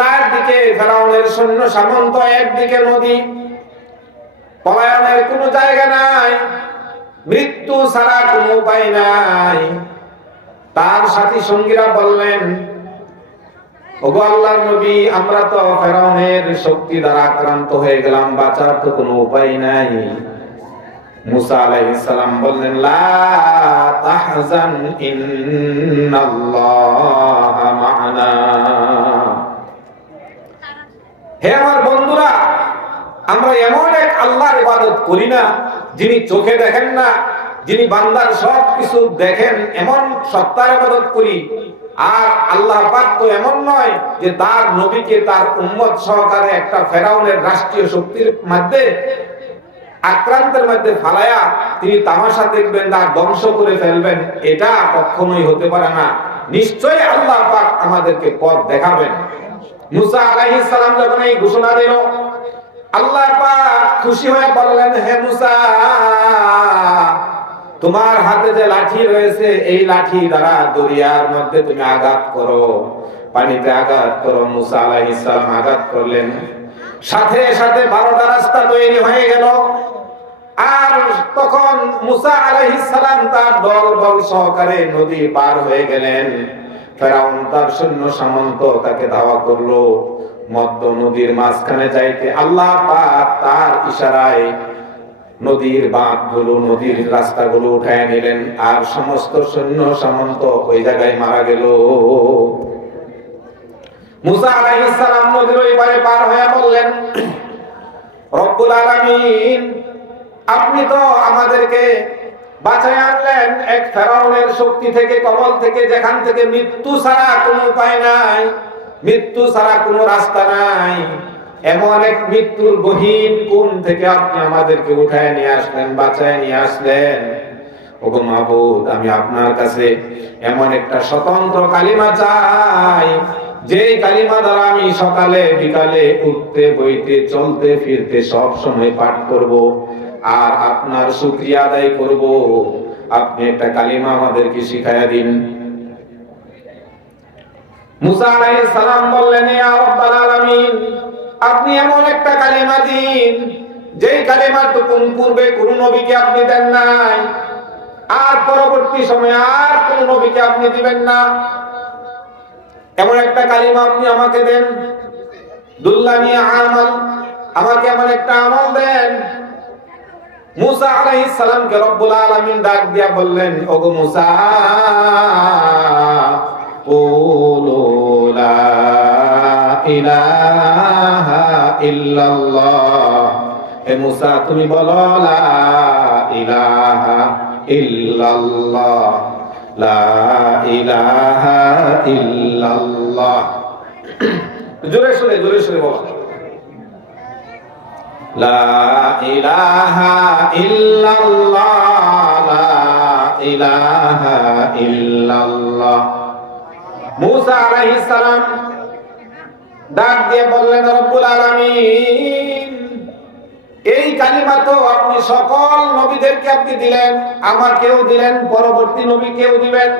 চারদিকে ফেরাউনের সৈন্য সামন্ত, একদিকে নদী, পলায়নের কোনো জায়গা নাই, মৃত্যু ছাড়া কোনো উপায় নাই। তার সাথী সঙ্গীরা বললেন, ওগো আল্লাহর নবী, আমরা তো ফেরাউনের শক্তি দ্বারা আক্রান্ত হয়ে গেলাম, বাঁচার তো কোনো উপায় নাই। মুসা আলাইহিস সালাম বললেন, লা তাহজান ইন্নাল্লাহা মা'ানা। হে আমার বন্ধুরা, আমরা এমন এক আল্লাহর ইবাদত করি না যিনি চোখে দেখেন না, যিনি বান্দার সবকিছু দেখেন, এমন সত্তার ইবাদত করি। আর আল্লাহ পাক তো এমন নয় যে তার নবীকে তার উম্মত সহকারে একটা ফেরাউনের রাষ্ট্রীয় শক্তির মধ্যে আক্রান্তের মধ্যে ফালায়া তিনি তামাশা দেখবেন, তার ধ্বংস করে ফেলবেন। এটা কখনোই হতে পারে না। নিশ্চয়ই আল্লাহ পাক আমাদেরকে পথ দেখাবেন। মুসা আলাইহিস সালাম যখন এই ঘোষণা দিল, আল্লাহ পাক খুশি হয়ে বললেন, হে মুসা, তোমার হাতে যে লাঠি রয়েছে, এই লাঠি দ্বারা দরিয়ার মধ্যে তুমি আঘাত করো, পানিতে আঘাত করো। মুসা আলাইহিস সালাম আঘাত করলেন, সাথে সাথে 12টা রাস্তা তৈরি হয়ে গেল। আর তখন মুসা আলাইহিস সালাম তার দলবল সহকারে নদী পার হয়ে গেলেন। ফেরাউন তার সৈন্য সামন্ত তাকে ধাওয়া করলো মধ্য নদীর মাঝখানে যাইতে। আল্লাহ পাক তার ইশারায় নদীর বাঁধগুলো, নদীর রাস্তাগুলো উঠায় নিলেন, আর সমস্ত সৈন্য সামন্ত ওই জায়গায় মারা গেল। মুসা আলাইহিস সালাম নদীর ওই পারে পার হয়ে বললেন, রব্বুল আলামিন, আপনি তো আমাদেরকে বাঁচায় আনলেন এক ফেরাউনের শক্তি থেকে, কবল থেকে, যেখান থেকে মৃত্যু ছাড়া কোনো উপায় নাই, মৃত্যু ছাড়া কোনো রাস্তা নাই। এমন এক মৃত্যুর গহীন কোণ থেকে আপনি আমাদেরকে উঠায় নিয়ে আসলেন, বাঁচায় নিয়ে আসলেন। ওগো মাবুদ, আমি আপনার কাছে এমন একটা স্বতন্ত্র কালিমা চাই, যে কালিমা দ্বারা আমি সকালে বিকালে উঠতে বইতে চলতে ফিরতে সব সময় পাঠ করব আর আপনার শুকরিয়া আদায় করব। আপনি একটা কালিমা আমাদেরকে শিখায়া দিন। মুসা আলাইহিস সালাম বললেন, ইয়া রাব্বাল আলামিন, আপনি এমন একটা কালিমা দিন, যেই কালিমাটুকু পূর্বে কোন নবীকে আপনি দেন নাই, আর পরবর্তী সময়ে আর কোন নবীকে আপনি দিবেন না। এমন একটা কালিমা আপনি আমাকে দেন। দুল্লানি আমাল, আমাকে এমন একটা আমল দেন। মুসা আলাইহিস সালামকে রব্বুল আলামিন ডাক দিয়া বললেন, ওগো মুসা, কুলু লা ইলাহা ইল্লাল্লাহ। হে মুসা, তুমি বলো লা ইলাহা ইল্লাল্লাহ, লা ইলাহা ইল্লাল্লাহ। জোরে জোরে বলো, লা ইলাহা ইল্লাল্লাহ, লা ইলাহা ইল্লাল্লাহ। মুসা আলাইহিস সালাম ডাক দিয়ে বললেন, রব্বুল আলামিন, এই কালিমা তো আপনি সকল নবীদেরকে আপনি দিলেন, আমাকেও দিলেন, পরবর্তী নবীকেও দিবেন।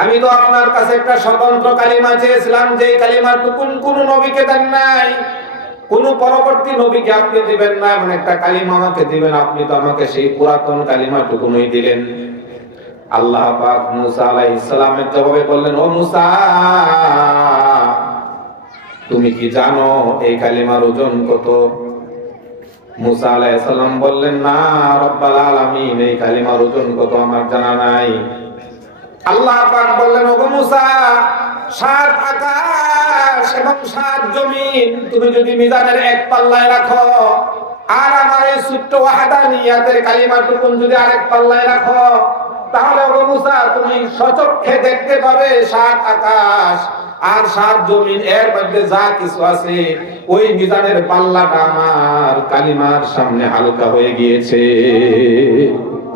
আমি তো আপনার কাছে একটা স্বতন্ত্র কালিমা চেয়েছিলাম, যে কালিমাটুকু কোন নবীকে দেন নাই, কোন পরবর্তী নবীকে আপনি দিবেন না, এমন একটা কালিমা আমাকে দিবেন। আপনি তো আমাকে সেই পুরাতন কালিমাটুকুই দিলেন। আল্লাহ পাক মুসা আলাইহিস সালামের জবাবে বললেন, ও মুসা, তুমি কি জানো এই কালিমার ওজন কত? মুসা আলাইহিস সালাম বললেন, না রব্বুল আলামিন, এই কালিমার ওজন কত আমার জানা নাই। আল্লাহ পাক বললেন, ওগো মুসা, 7 আকাশ এবং 7 জমিন তুমি যদি মিজানের এক পাল্লায় রাখো, আর আমার এই ছোট্ট ওয়াহদানিয়াতের কালিমাটুকু যদি আরেক পাল্লায় রাখো, তাহলে ওগো মুসা, তুমি সচক্ষে দেখতে পাবে 7 আকাশ আর 7 জমিন, এর মধ্যে যা কিছু আছে, ওই মিজানের পাল্লাটা আমার কালিমার সামনে হালকা হয়ে গিয়েছে।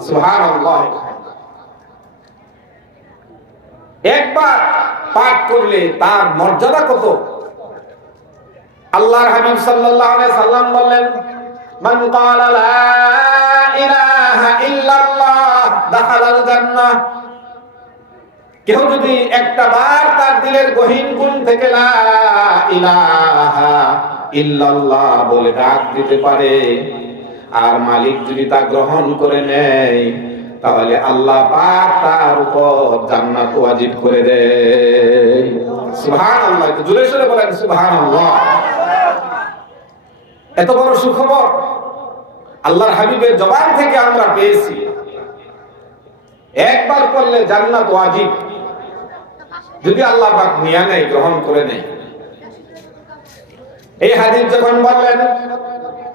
সুবহানাল্লাহ। একবার পাঠ করলে তার মর্যাদা কত! আল্লাহর হাবিব সাল্লাল্লাহু আলাইহি সাল্লাম বললেন, মান ক্বালা লা ইলাহা ইল্লাল্লাহ দাখালাল জান্নাহ। কেউ যদি একটা বার তার দিলের গহীন গুণ থেকে লা ইলাহা ইল্লাল্লাহ বলে ডাক দিতে পারে, আর মালিক যদি তা গ্রহণ করে নেয়, তাহলে আল্লাহ পাক তার উপর জান্নাত ওয়াজিব করে দেয়। সুবহানাল্লাহ, একটু জোরে সোরে বলেন সুবহানাল্লাহ। এত বড় সুখবর আল্লাহর হাবিবের জবান থেকে আমরা পেয়েছি। একবার করলে জান্নাত ওয়াজিব, যদি আল্লাহ পাক নিয়ে নেয়, গ্রহণ করে নেয়। এই হাদিস যখন বললেন,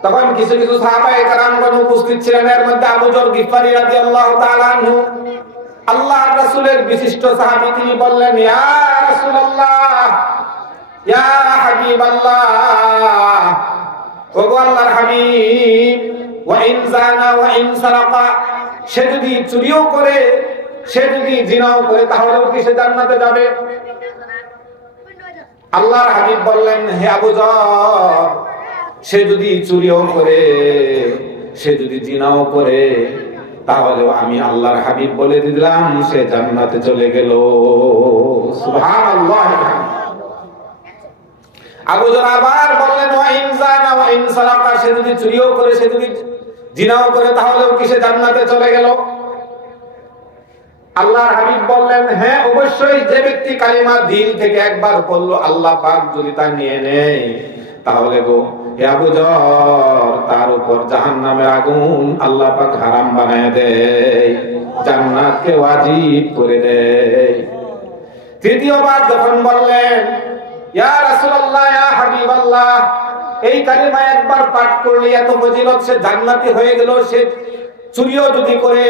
তখন কিছু কিছু সাহাবায়ে কেরামগণ উপস্থিত ছিলেন। এর মধ্যে আবু যর গিফারী রাদিয়াল্লাহু তাআলা আনহু, আল্লাহর রাসূলের বিশিষ্ট সাহাবী, তিনি বললেন, ইয়া রাসূলুল্লাহ, ইয়া হাবিবাল্লাহ, ওগো আল্লাহর হাবিব, ওয়া ইন জানা ওয়া ইন সারাকা, সে যদি চুরিও করে, সে যদি জিনাও করে, তাহলেও কি সে জান্নাতে যাবে? আল্লাহর হাবিব বললেন, হে আবু যর, সে যদি চুরিও করে, সে যদি জিনাও করে, তাহলেও আমি আল্লাহর হাবিব বলে দিলাম সে জান্নাতে চলে গেল। সুবহানাল্লাহ। আবু যর আবার বললেন, ওয়া ইন জানা ওয়া ইন সারাকা, সে যদি চুরিও করে, সে যদি জিনাও করে, তাহলেও কি সে জান্নাতে চলে গেল? আল্লাহর হাবিব বললেন, হ্যাঁ অবশ্যই, যে ব্যক্তি কালিমা দিল থেকে একবার পড়লো, আল্লাহ পাক যদি তা নিয়ে নেয়, তাহলে গো হে আবু যর, তার উপর জাহান্নামের আগুন আল্লাহ পাক হারাম বানায় দেয়, জান্নাতকে ওয়াজিব করে দেয়। তৃতীয়বার যখন বললেন, ইয়া রাসূলুল্লাহ, ইয়া হাবিবাল্লাহ, এই কালিমা একবার পাঠ করলে এত ফজিলত, সে জান্নাতি হয়ে গেল, সে চুরিও যদি করে,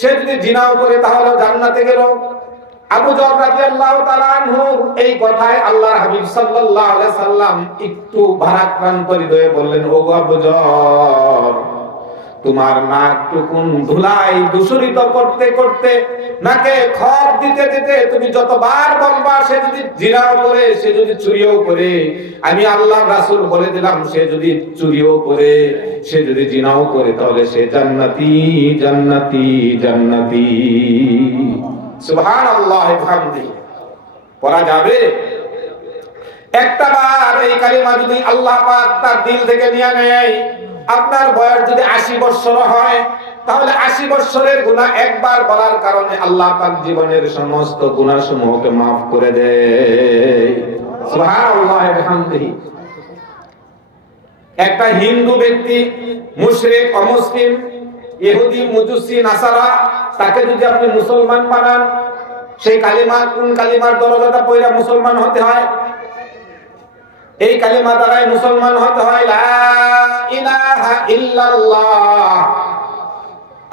সে যদি জিনাও করে, তাহলে জান্নাতে গেল। আবু যর রাদিয়াল্লাহু তাআলা আনহু এই কথায় আল্লাহর হাবিব সাল্লাল্লাহু আলাইহি সাল্লাম একটু ভারাক্রান্ত হৃদয়ে বললেন, ওগো আবু যর, তোমার নাকটুকুন ধুলাই দূষিত করতে করতে, নাকে খত দিতে দিতে তুমি যতবার বলবা সে যদি জিনাও করে, সে যদি চুরিও করে, আমি আল্লাহর রাসূল বলে দিলাম সে যদি চুরিও করে, সে যদি জিনাও করে, তাহলে সে জান্নাতি জান্নাতি জান্নাতি। সুবহানাল্লাহ ওয়া বিহামদিহি। পড়া যাবে? একটা বার এই কালিমা যদি আল্লাহ পাক তার দিল থেকে নিয়ে নেয়, আপনার বয়স যদি 80 বছর হয়, তাহলে 80 বছরের গুনাহ একবার বলার কারণে আল্লাহ পাক জীবনের সমস্ত গুনাহসমূহকে maaf করে দেয়। সুবহানাল্লাহ ওয়া বিহামদিহি। একটা হিন্দু ব্যক্তি, মুশরিক, অমুসলিম, ইহুদি, মজুসি, নাসারা, তাকে যদি আপনি মুসলমান বানান, সেই কালিমা, কোন কালিমার দরজাটা পড়ে মুসলমান হতে হয়? এই কালিমা দ্বারাই মুসলমান হতে হয়, লা ইলাহা ইল্লাল্লাহ।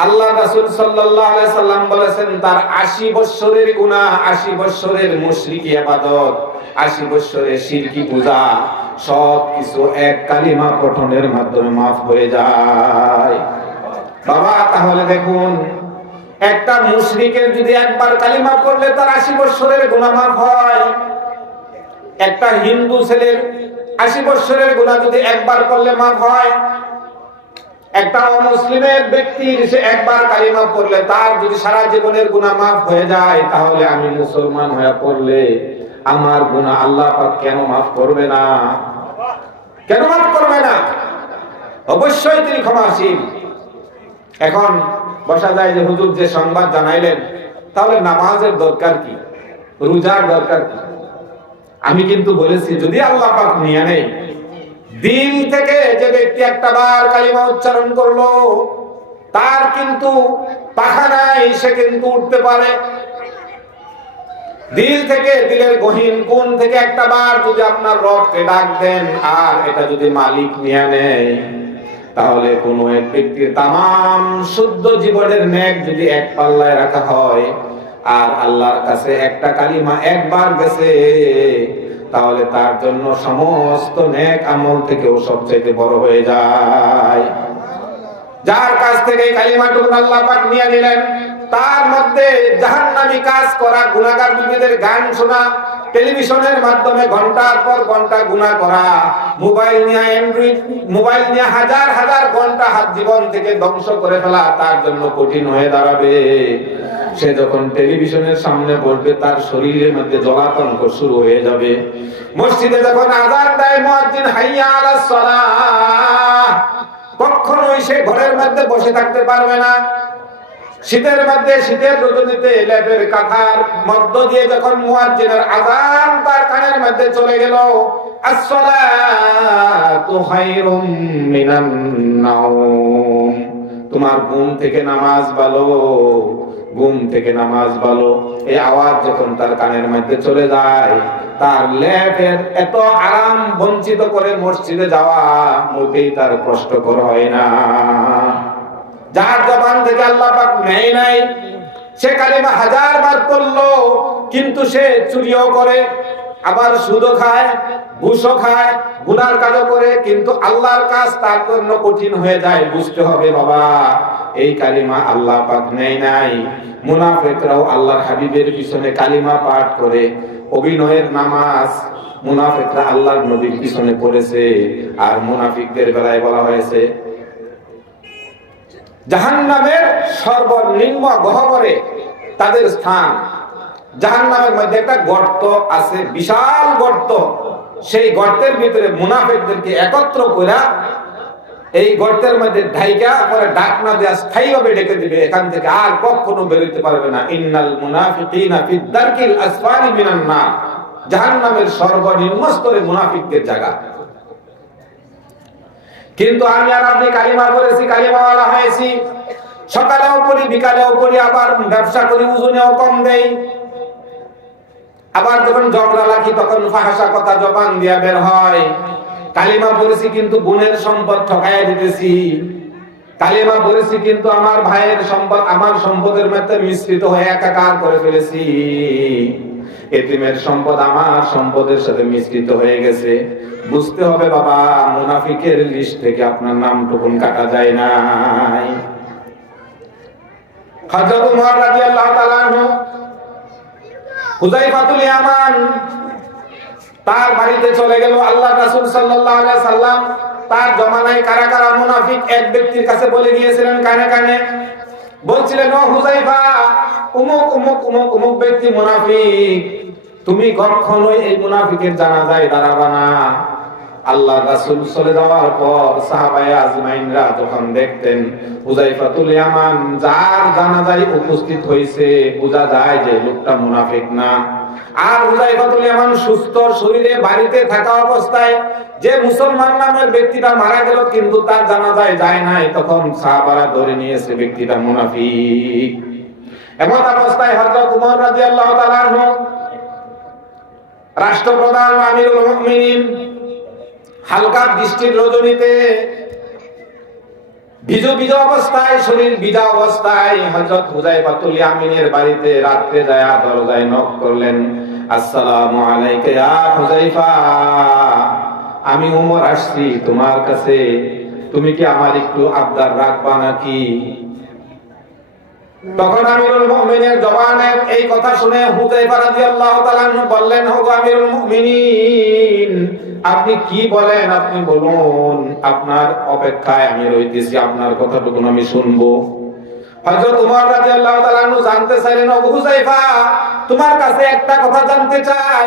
আল্লাহ রাসূল সাল্লাল্লাহু আলাইহি সাল্লাম বলেছেন, তার 80 বছরের গুনাহ, 80 বছরের মুশরিকি ইবাদত, 80 বছরের শিরকি পূজা, সব কিছু এক কালিমা পঠনের মাধ্যমে maaf হয়ে যায়। বাবা, তাহলে দেখুন, একটা মুশরিকের যদি একবার কালিমা পড়লে তার 80 বছরের গুনাহ maaf হয়, একটা হিন্দু ছেলের 80 বছরের গুনাহ যদি একবার করলে maaf হয়, একটা অমুসলিমের ব্যক্তির সে একবার কালিমা পড়লে তার যদি সারা জীবনের গুনাহ maaf হয়ে যায়, তাহলে আমি মুসলমান হয়ে পড়লে আমার গুনাহ আল্লাহ পাক কেন maaf করবে না? কেন maaf করবে না? অবশ্যই তিনি ক্ষমাশীল। এখন বসা যায় যে হুজুর যে সংবাদ জানাইলেন, তাহলে নামাজের দরকার কি, রোজার দরকার কি? আমি কিন্তু বলেছি, যদি আল্লাহ পাক নিয়ে নেয়, দিল থেকে যে ব্যক্তি একটা বার কালিমা উচ্চারণ করলো, তার কিন্তু পাখা নাই, সে কিন্তু উঠতে পারে। দিল থেকে, দিলের গহীন কোণ থেকে একটা বার যদি আপনার রবকে ডাক দেন, আর এটা যদি মালিক নিয়ে নেয়, তাহলে কোন এক ব্যক্তির তামাম শুদ্ধ জীবনের নেক যদি এক পাল্লায় রাখা হয়, আর আল্লাহর কাছে একটা কালিমা একবার গেছে, তাহলে তার জন্য সমস্ত নেক আমল থেকেও সবচেয়ে বড় হয়ে যায়। যার কাছ থেকে কালিমাটুকু আল্লাহ পাক নিয়ে নিলেন, তার মধ্যে জাহান্নামী কাজ করা, গুনাহগার ব্যক্তিদের গান শোনা, টেলিভিশনের মাধ্যমে ঘন্টার পর ঘন্টা গুনাহ করা, মোবাইল নিয়ে, অ্যান্ড্রয়েড মোবাইল নিয়ে হাজার হাজার ঘন্টা হাত জীবন থেকে ধ্বংস করে ফেলা তার জন্য কঠিন হয়ে দাঁড়াবে। সে যখন টেলিভিশনের সামনে বসবে তার শরীরের মধ্যে জ্বলাতঙ্ক শুরু হয়ে যাবে। মসজিদে যখন আযান দেয় মুয়াজ্জিন হাইয়া আলাস সালাহ, কখনোই সে ঘরের মধ্যে বসে থাকতে পারবে না। শীতের মধ্যে শীতের রজনীতে লেপের কাঁথার মধ্য দিয়ে যখন মুয়াজ্জিনের আযান তার কানের মধ্যে চলে গেল, আসসালাতু খায়রুম মিনান নাওম, তোমার ঘুম থেকে নামাজ ভালো, ঘুম থেকে নামাজ ভালো, এই আওয়াজ যখন তার কানের মধ্যে চলে যায়, তার লেপের এত আরাম বঞ্চিত করে মসজিদে যাওয়া মোটেই তার কষ্টকর হয় না। যার জবান থেকে আল্লাহ পাক নেয় নাই, সে কালিমা 1000 বার পড়লো, কিন্তু সে চুরিও করে, আবার সুদও খায়, ঘুষও খায়, গুনার কাজও করে, কিন্তু আল্লাহর কাজ তার জন্য কঠিন হয়ে যায়। বুঝতে হবে বাবা, এই কালিমা আল্লাহ পাক নেয় নাই। মুনাফিকরাও আল্লাহর হাবিবের পিছনে কালিমা পাঠ করে অভিনয়ের নামাজ মুনাফিকরা আল্লাহর নবীর পিছনে পড়েছে। আর মুনাফিকদের বেলায় বলা হয়েছে জাহান্নামের সর্বনিম্ন গহ্বরে তাদের স্থান। জাহান্নামের মধ্যে একটা গর্ত আছে, বিশাল গর্ত। সেই গর্তের ভিতরে মুনাফিকদেরকে একত্র করে এই গর্তের মধ্যে ঢাইকা পরে ডাকনা দেয়া স্থায়ীভাবে ডেকে দিবে, এখান থেকে আর কখনো বেরোতে পারবে না। ইন্নাল মুনাফিকিনা ফি দারকিল আসফালি মিনান নার, জাহান্নামের সর্বনিম্ন স্তরে মুনাফিকদের জায়গা। কিন্তু আমি আর আপনি কালিমা পড়েছি, কালিমাওয়ালা হয়েছি, সকালেও পড়ি, বিকালেও পড়ি, আবার ব্যবসা করি, ওজনেও কম দেই, আবার যখন ঝগড়া লাগি তখন ফাহাসা কথা জবান দিয়া বের হয়। কালিমা পড়েছি কিন্তু বোনের সম্পদ ঠকাইয়া দিতেছি, কালিমা পড়েছি কিন্তু আমার ভাইয়ের সম্পদ আমার সম্পদের মধ্যে মিশ্রিত হয়ে একাকার করে ফেলেছি, এতিমের সম্পদ আমার সম্পদের সাথে মিশ্রিত হয়ে গেছে। বুঝতে হবে বাবা, মুনাফিকের লিস্ট থেকে আপনার নামটুকুন কাটা যায় নাই। হযরত উমর রাদিয়াল্লাহু তাআলা আনহু, হুযায়ফাতুল ইয়ামান তার বাড়িতে চলে গেল। আল্লাহ রাসূল সাল্লাল্লাহু আলাইহি সাল্লাম তার জমানায় কারা কারা মুনাফিক এক ব্যক্তির কাছে বলে গিয়েছিলেন, কানে কানে বলছিলেন, ও হুযায়ফা, উমুক উমুক উমুক উমুক ব্যক্তি মুনাফিক, তুমি কখনোই এই মুনাফিকের জানাজায় দাঁড়াবা না। আল্লাহ রাসূল চলে যাওয়ার পর সাহাবায়ে আজমাইনরা যখন দেখতেন হুযায়ফাতুল ইয়ামান যার জানাজায় উপস্থিত হয়েছে, বোঝা যায় যে লোকটা মুনাফিক না। আর হুযায়ফাতুল ইয়ামান সুস্থ শরীরে বাড়িতে থাকা অবস্থায় যে মুসলমান নামের ব্যক্তিটা মারা গেল কিন্তু তার জানাজায় যায় নাই, তখন সাহাবারা ধরে নিয়েছে ব্যক্তিটা মুনাফিক। এমন অবস্থায় হযরত উমর রাদিয়াল্লাহু তাআলা আনহু রাষ্ট্রপ্রধান আমিরুল মুমিনিন হালকা বৃষ্টির রজনীতে ভিজো ভিজো অবস্থায়, শরীর ভিজা অবস্থায় হযরত হুযায়ফাতুল ইয়ামানের বাড়িতে রাতে যায় দরজায় নক করলেন, আসসালামু আলাইকা ইয়া হুযায়ফা, আমি উমর আসছি তোমার কাছে, তুমি কি আমার একটু আবদার রাখবা নাকি? তখন আমিরুল মুমিনের জবানের এই কথা শুনে হুযায়ফা রাদিয়াল্লাহু তাআলা বললেন, ওগো আমিরুল মুমিনিন, আপনি কি বলেন আপনি বলুন, আপনার অপেক্ষায় আমি রইতেছি, আপনার কথাটুকু আমি শুনবো। হযরত উমর রাদিয়াল্লাহু তাআলা জানতে চাইলেন, ওগো হুযায়ফা, তোমার কাছে একটা কথা জানতে চাই,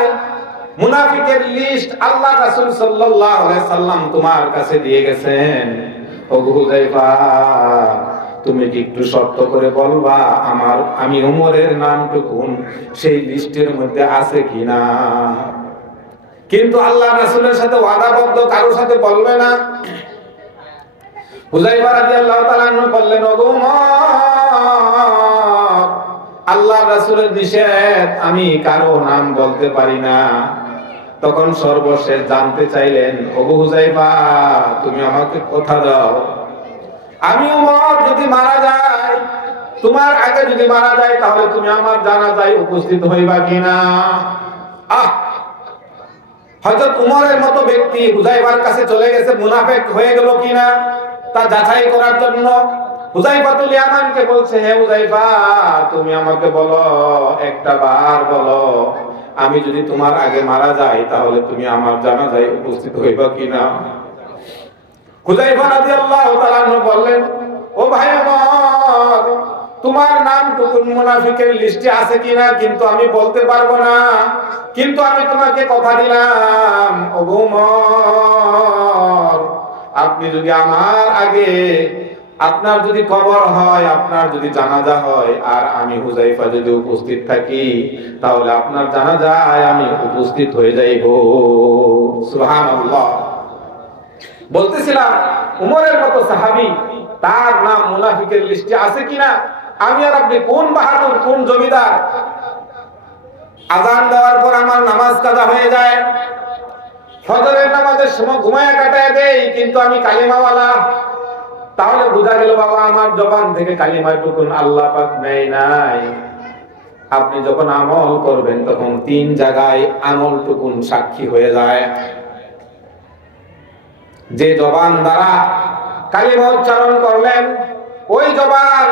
মুনাফিকের লিস্ট আল্লাহ রাসূল সাল্লাল্লাহু আলাইহি সাল্লাম তোমার কাছে দিয়ে গেছেন, ওগো হুযায়ফা, তুমি কি একটু শর্ত করে বলবা আমি উমরের নামটুকুন সেই লিস্টের মধ্যে আছে কিনা? কিন্তু আল্লাহ রাসূলের সাথে ওয়াদাবদ্ধ কারোর সাথে বলবে না। হুযায়ফা রাদিয়াল্লাহু তাআলা বললেন, ওগো উমর, আল্লাহ রাসূলের নিষেধ, আমি কারো নাম বলতে পারি না। তখন সর্বশেষ জানতে চাইলেন, ওগো হুযায়ফা, তুমি আমাকে কথা দাও, আমি উমর যদি মারা যায়, তোমার আগে যদি মারা যায়, তাহলে তুমি আমার জানাজায় উপস্থিত হইবা কিনা? হযরত উমরের মতো ব্যক্তি হুযায়ফার কাছে চলে গেছে, মুনাফিক হয়ে গেল কিনা তা যাচাই করার জন্য হুযায়ফাতুল ইয়ামানকে বলছে, হে হুযায়ফা, তুমি আমাকে বলো, একটা বার বলো, আমি যদি তোমার আগে মারা যাই তাহলে তুমি আমার জানাজায় উপস্থিত হইবা কিনা? হুযায়ফা রাদিয়াল্লাহু তাআলা বললেন, ও ভাই উমর, তোমার নাম টুকুন মুনাফিকের লিস্টে আছে কিনা কিন্তু আমি বলতে পারবো না, কিন্তু আমি তোমাকে কথা দিলাম ওগো উমর, আপনি যদি আমার আগে আপনার যদি কবর হয়, আপনার যদি জানাজা হয়, আর আমি হুযায়ফা যদি উপস্থিত থাকি, তাহলে আপনার জানাজায় আমি উপস্থিত হয়ে যাইব। সুবহানাল্লাহ। বলতেছিলাম উমরের মতো সাহাবী, তার নাম মুনাফিকের লিস্টে আছে কিনা। আমি আর আপনি কোন বাহাদুর, কোন জমিদার। আযান দেওয়ার পর আমার নামাজ কাজা হয়ে যায়, ফজরের নামাজের সময় ঘুমায় কাটায় দেই, কিন্তু আমি কালিমাওয়ালা। তাহলে বোঝা গেল বাবা আমার জবান থেকে কালিমাটুকুন আল্লাহ পাক নেয় নাই। আপনি যখন আমল করবেন তখন 3 জায়গায় আমলটুকুন সাক্ষী হয়ে যায়। যে জবান দ্বারা কালিমা উচ্চারণ করলেন, ওই জবান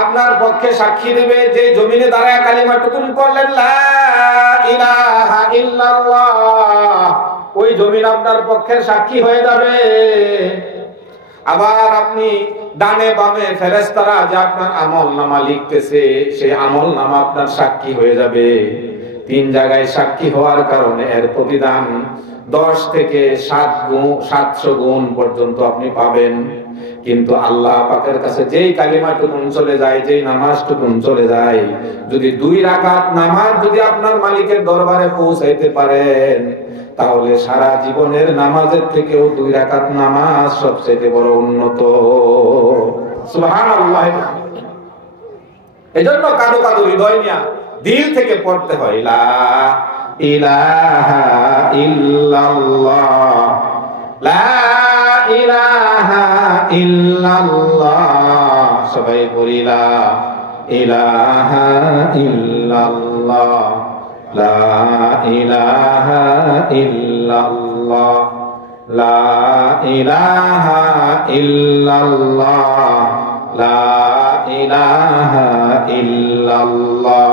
আপনার পক্ষে সাক্ষী দেবে। যে জমিনে দাঁড়ায় কালিমাটুকুন করলেন লা ইলাহা ইল্লাল্লাহ, ওই জমিন আপনার পক্ষে সাক্ষী হয়ে যাবে। আবার আপনি ডানে বামে ফেরেশতারা যে আপনার আমলনামা লিখতেছে, সেই আমলনামা আপনার সাক্ষী হয়ে যাবে। 3 জায়গায় সাক্ষী হওয়ার কারণে এর প্রতিদান 10 থেকে 700 গুণ পর্যন্ত আপনি পাবেন। কিন্তু আল্লাহ পাকের কাছে যেই কালিমাটুকুন চলে যায়, যেই নামাজটুকুন চলে যায়, যদি 2 রাকাত নামাজ যদি আপনার মালিকের দরবারে পৌঁছাইতে পারেন, তাহলে সারা জীবনের নামাজের থেকেও 2 রাকাত নামাজ সবচেয়ে বড় উন্নত। সুবহানাল্লাহ। এজন্য কাঁদো কাঁদো হৃদয় নিয়ে দিল থেকে পড়তে হয় লা ইলাহা ইল্লাল্লাহ, লা ইলাহা ইল্লাল্লাহ। সবাই পড়ি লা ইলাহা ইল্লাল্লাহ, লা ইলাহা ইল্লাল্লাহ, লা ইলাহা ইল্লাল্লাহ, লা ইলাহা ইল্লাল্লাহ।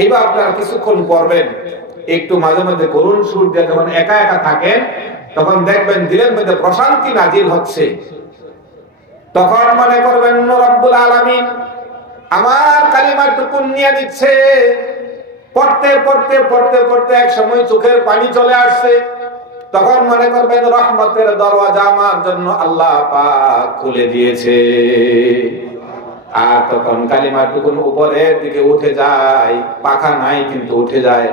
এইবার আপনারা কিছুক্ষণ পড়বেন, একটু মাঝে মাঝে করুণ সুর দিয়ে যখন একা একা থাকেন, তখন দেখবেন দিলের মধ্যে প্রশান্তি নাজিল হচ্ছে। তখন মনে করবেন রব্বুল আলামিন আমার কালিমাটুকুন নিয়ে নিচ্ছে। পড়তে পড়তে পড়তে পড়তে এক সময় চোখের পানি চলে আসছে, তখন মনে করবেন রহমতের দরওয়াজা আমার জন্য আল্লাহ পাক খুলে দিয়েছে। আর তখন কালিমাটুকুন উপরের দিকে উঠে যায়, পাখা নাই কিন্তু উঠে যায়।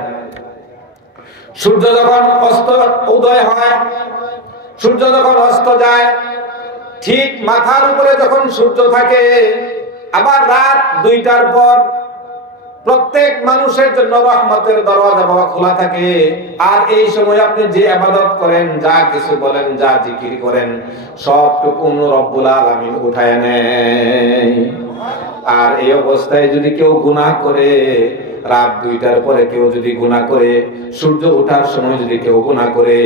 সূর্য যখন উদয় হয়, সূর্য যখন অস্ত যায়, ঠিক মাথার উপরে যখন সূর্য থাকে, আবার রাত 2টার পর প্রত্যেক মানুষের জন্য রহমতের দরওয়াজা বাবা খোলা থাকে। আর এই সময় আপনি যে ইবাদত করেন, যা কিছু বলেন, যা জিকির করেন, সবটুকু রব্বুল আলামিন উঠায় নেয়। আর এই অবস্থায় যদি কেউ গুনাহ করে, রাত 2টার পরে কেউ যদি গুনাহ করে, সূর্য ওঠার সময় যদি কেউ গুনাহ করে,